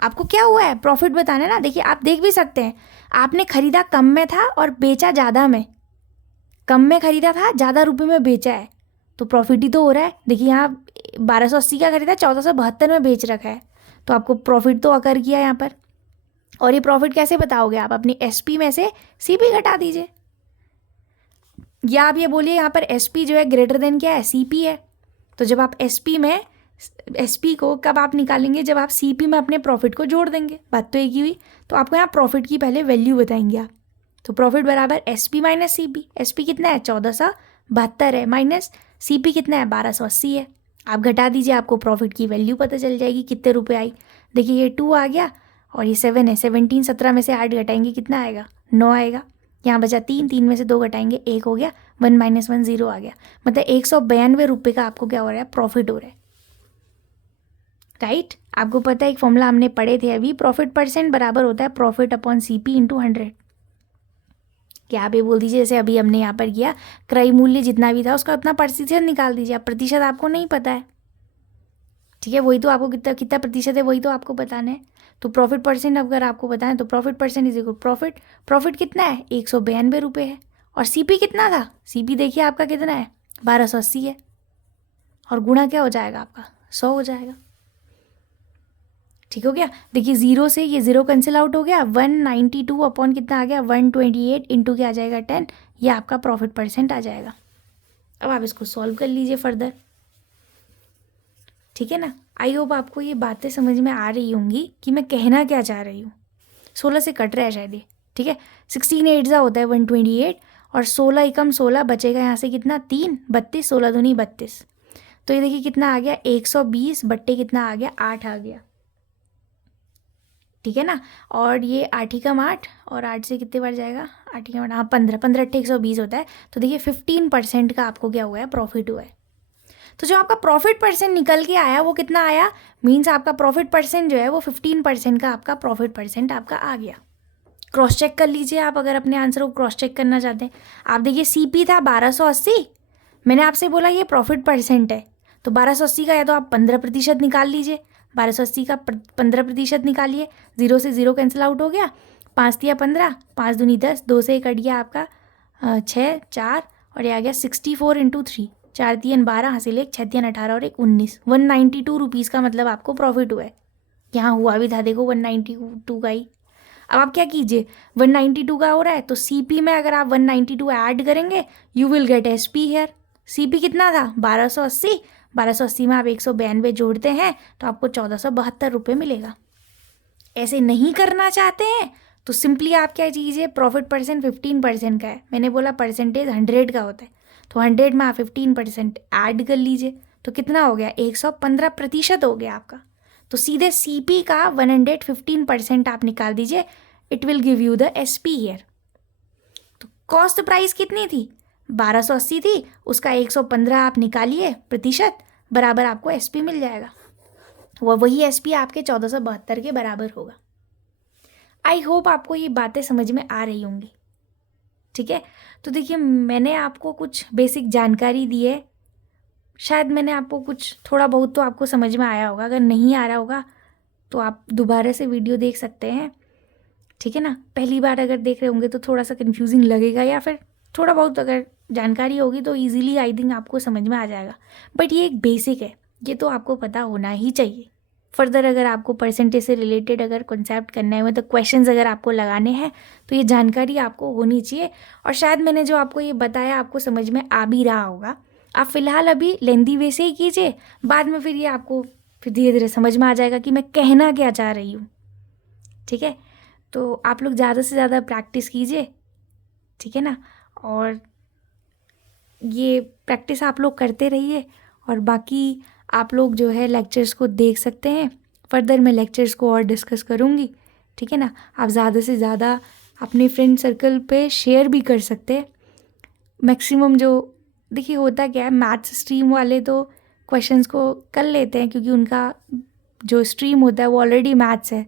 आपको क्या हुआ है प्रॉफिट बताना है ना। देखिए आप देख भी सकते हैं, आपने खरीदा कम में था और बेचा ज़्यादा में, कम में खरीदा था ज़्यादा रुपए में बेचा है, तो प्रॉफिट ही तो हो रहा है। देखिए यहाँ 1280 का खरीदा 1472 में बेच रखा है, तो आपको प्रॉफिट तो अकर किया यहाँ पर। और ये प्रॉफिट कैसे बताओगे आप, अपनी SP में से CP घटा दीजिए, या आप ये बोलिए यहाँ पर SP जो है ग्रेटर देन क्या है CP है। तो जब आप SP को कब आप निकालेंगे, जब आप CP में अपने प्रॉफिट को जोड़ देंगे, बात तो एक ही हुई। तो आपको यहाँ प्रॉफिट की पहले वैल्यू बताएंगे आप, तो प्रॉफिट बराबर SP माइनस CP। SP कितना है 1472 है, माइनस CP कितना है 1280 है। आप घटा दीजिए, आपको प्रॉफिट की वैल्यू पता चल जाएगी कितने रुपए आई। देखिए ये 2 आ गया और ये 7 है, 17 17 में से 8 घटाएंगे कितना आएगा 9 आएगा। यहाँ बचा 3, 3 में से 2 घटाएंगे 1 हो गया, 1 - 1 0 आ गया। मतलब 192 रुपये का आपको क्या हो रहा है प्रॉफिट हो रहा है। राइट, आपको पता है एक फॉर्मूला हमने पढ़े थे अभी, प्रॉफिट % बराबर होता है प्रॉफिट अपॉन CP इंटू 100। क्या आप ये बोल दीजिए जैसे अभी हमने यहाँ पर किया, क्रय मूल्य जितना भी था उसका उतना प्रतिशत निकाल दीजिए। अब प्रतिशत आपको नहीं पता है, ठीक है, वही तो आपको कितना कितना प्रतिशत है वही तो आपको बताना है। तो प्रॉफिट % अगर आपको बताना है तो प्रॉफिट % इज इक्वल प्रॉफिट कितना है 192 रुपये है, और CP कितना था, CP देखिए आपका कितना है 1280 है, और गुणा क्या हो जाएगा आपका 100 हो जाएगा। ठीक हो गया। देखिए 0 से ये 0 कैंसिल आउट हो गया, 192 अपॉन कितना आ गया 128 इंटू क्या आ जाएगा 10, ये आपका प्रॉफिट % आ जाएगा। अब आप इसको सॉल्व कर लीजिए फर्दर, ठीक है ना। आई होप आपको ये बातें समझ में आ रही होंगी कि मैं कहना क्या चाह रही हूँ। 16 से कट रहा है शायद ये, ठीक है। 16 8 होता है 128, और 16 एकम 16 बचेगा यहाँ से कितना 3, 32, 16 दूनी 32, तो ये देखिए कितना आ गया 120 बट्टे कितना आ गया 8 आ गया, ठीक है ना। और ये 8 एकम 8 और 8 से कितने बार जाएगा 8 एकम 8, हाँ 15, 15 8 120 होता है। तो देखिए 15% का आपको क्या हुआ है प्रॉफिट हुआ है। तो जो आपका प्रॉफिट % निकल के आया वो कितना आया, मीन्स आपका प्रॉफिट % जो है वो 15% का आपका प्रॉफिट % आपका आ गया। क्रॉस चेक कर लीजिए आप अगर अपने आंसर को क्रॉस चेक करना चाहते हैं। आप देखिए CP था 1280, मैंने आपसे बोला ये प्रॉफिट % है, तो 1280 का या तो आप 15% निकाल लीजिए, 1280 का 15% निकालिए, 0 से 0 कैंसिल आउट हो गया, 5 तिया 15, 5 दूनी 10, 2 से कट गया आपका 6 4, और ये आ गया 64 इंटू 3, 4 3 12, हासिल 1, 6 3 18 और 1 19, 192 रुपीज़ का मतलब आपको प्रॉफिट हुआ है। यहाँ हुआ भी था देखो 192 का ही। अब आप क्या कीजिए 192 का हो रहा है तो CP में अगर आप 192 ऐड करेंगे you will get SP here. CP कितना था 1280, 1280 में आप 192 जोड़ते हैं तो आपको 1472 रुपये मिलेगा। ऐसे नहीं करना चाहते हैं तो सिंपली आप क्या कीजिए, प्रॉफिट % 15% का है, मैंने बोला % 100 का होता है, तो 100 में आप 15% ऐड कर लीजिए, तो कितना हो गया, 115% हो गया आपका। तो सीधे CP का 115% आप निकाल दीजिए, it will give you the SP here. तो कॉस्ट प्राइस कितनी थी, 1280 थी, उसका 115 आप निकालिए प्रतिशत, बराबर आपको SP मिल जाएगा। वही SP आपके 1472 के बराबर होगा। आई होप आपको ये बातें समझ में आ रही होंगी। ठीक है, तो देखिए मैंने आपको कुछ बेसिक जानकारी दी है, शायद मैंने आपको कुछ थोड़ा बहुत तो आपको समझ में आया होगा। अगर नहीं आ रहा होगा तो आप दोबारा से वीडियो देख सकते हैं। ठीक है ना, पहली बार अगर देख रहे होंगे तो थोड़ा सा कन्फ्यूजिंग लगेगा, या फिर थोड़ा बहुत अगर जानकारी होगी तो ईजिली आई थिंक आपको समझ में आ जाएगा। बट ये एक बेसिक है, ये तो आपको पता होना ही चाहिए। फर्दर अगर आपको परसेंटेज से रिलेटेड अगर कॉन्सेप्ट करना है, मतलब क्वेश्चंस अगर आपको लगाने हैं, तो ये जानकारी आपको होनी चाहिए। और शायद मैंने जो आपको ये बताया आपको समझ में आ भी रहा होगा। आप फिलहाल अभी लेंदी वे से ही कीजिए, बाद में फिर ये आपको फिर धीरे धीरे समझ में आ जाएगा कि मैं कहना क्या चाह रही हूँ। ठीक है, तो आप लोग ज़्यादा से ज़्यादा प्रैक्टिस कीजिए। ठीक है ना, और ये प्रैक्टिस आप लोग करते रहिए। और बाकी आप लोग जो है लेक्चर्स को देख सकते हैं, फर्दर मैं लेक्चर्स को और डिस्कस करूँगी। ठीक है ना, आप ज़्यादा से ज़्यादा अपने फ्रेंड सर्कल पे शेयर भी कर सकते हैं। मैक्सिमम जो देखिए होता क्या है, मैथ्स स्ट्रीम वाले तो क्वेश्चंस को कर लेते हैं क्योंकि उनका जो स्ट्रीम होता है वो ऑलरेडी मैथ्स है।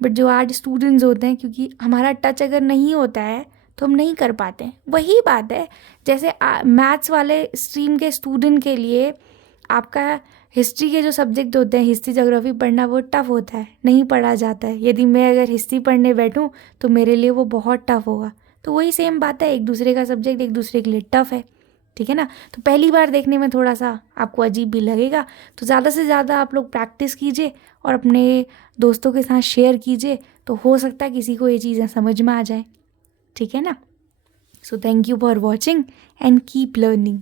बट जो आज स्टूडेंट्स होते हैं, क्योंकि हमारा टच अगर नहीं होता है तो हम नहीं कर पाते हैं। वही बात है, जैसे मैथ्स वाले स्ट्रीम के स्टूडेंट के लिए आपका हिस्ट्री के जो सब्जेक्ट होते हैं, हिस्ट्री ज्योग्राफी पढ़ना वो टफ़ होता है, नहीं पढ़ा जाता है। यदि मैं अगर हिस्ट्री पढ़ने बैठूं तो मेरे लिए वो बहुत टफ़ होगा। तो वही सेम बात है, एक दूसरे का सब्जेक्ट एक दूसरे के लिए टफ़ है। ठीक है ना, तो पहली बार देखने में थोड़ा सा आपको अजीब भी लगेगा। तो ज़्यादा से ज़्यादा आप लोग प्रैक्टिस कीजिए और अपने दोस्तों के साथ शेयर कीजिए, तो हो सकता है किसी को ये चीज़ें समझ में आ जाए। ठीक है ना, so thank you for watching and keep learning.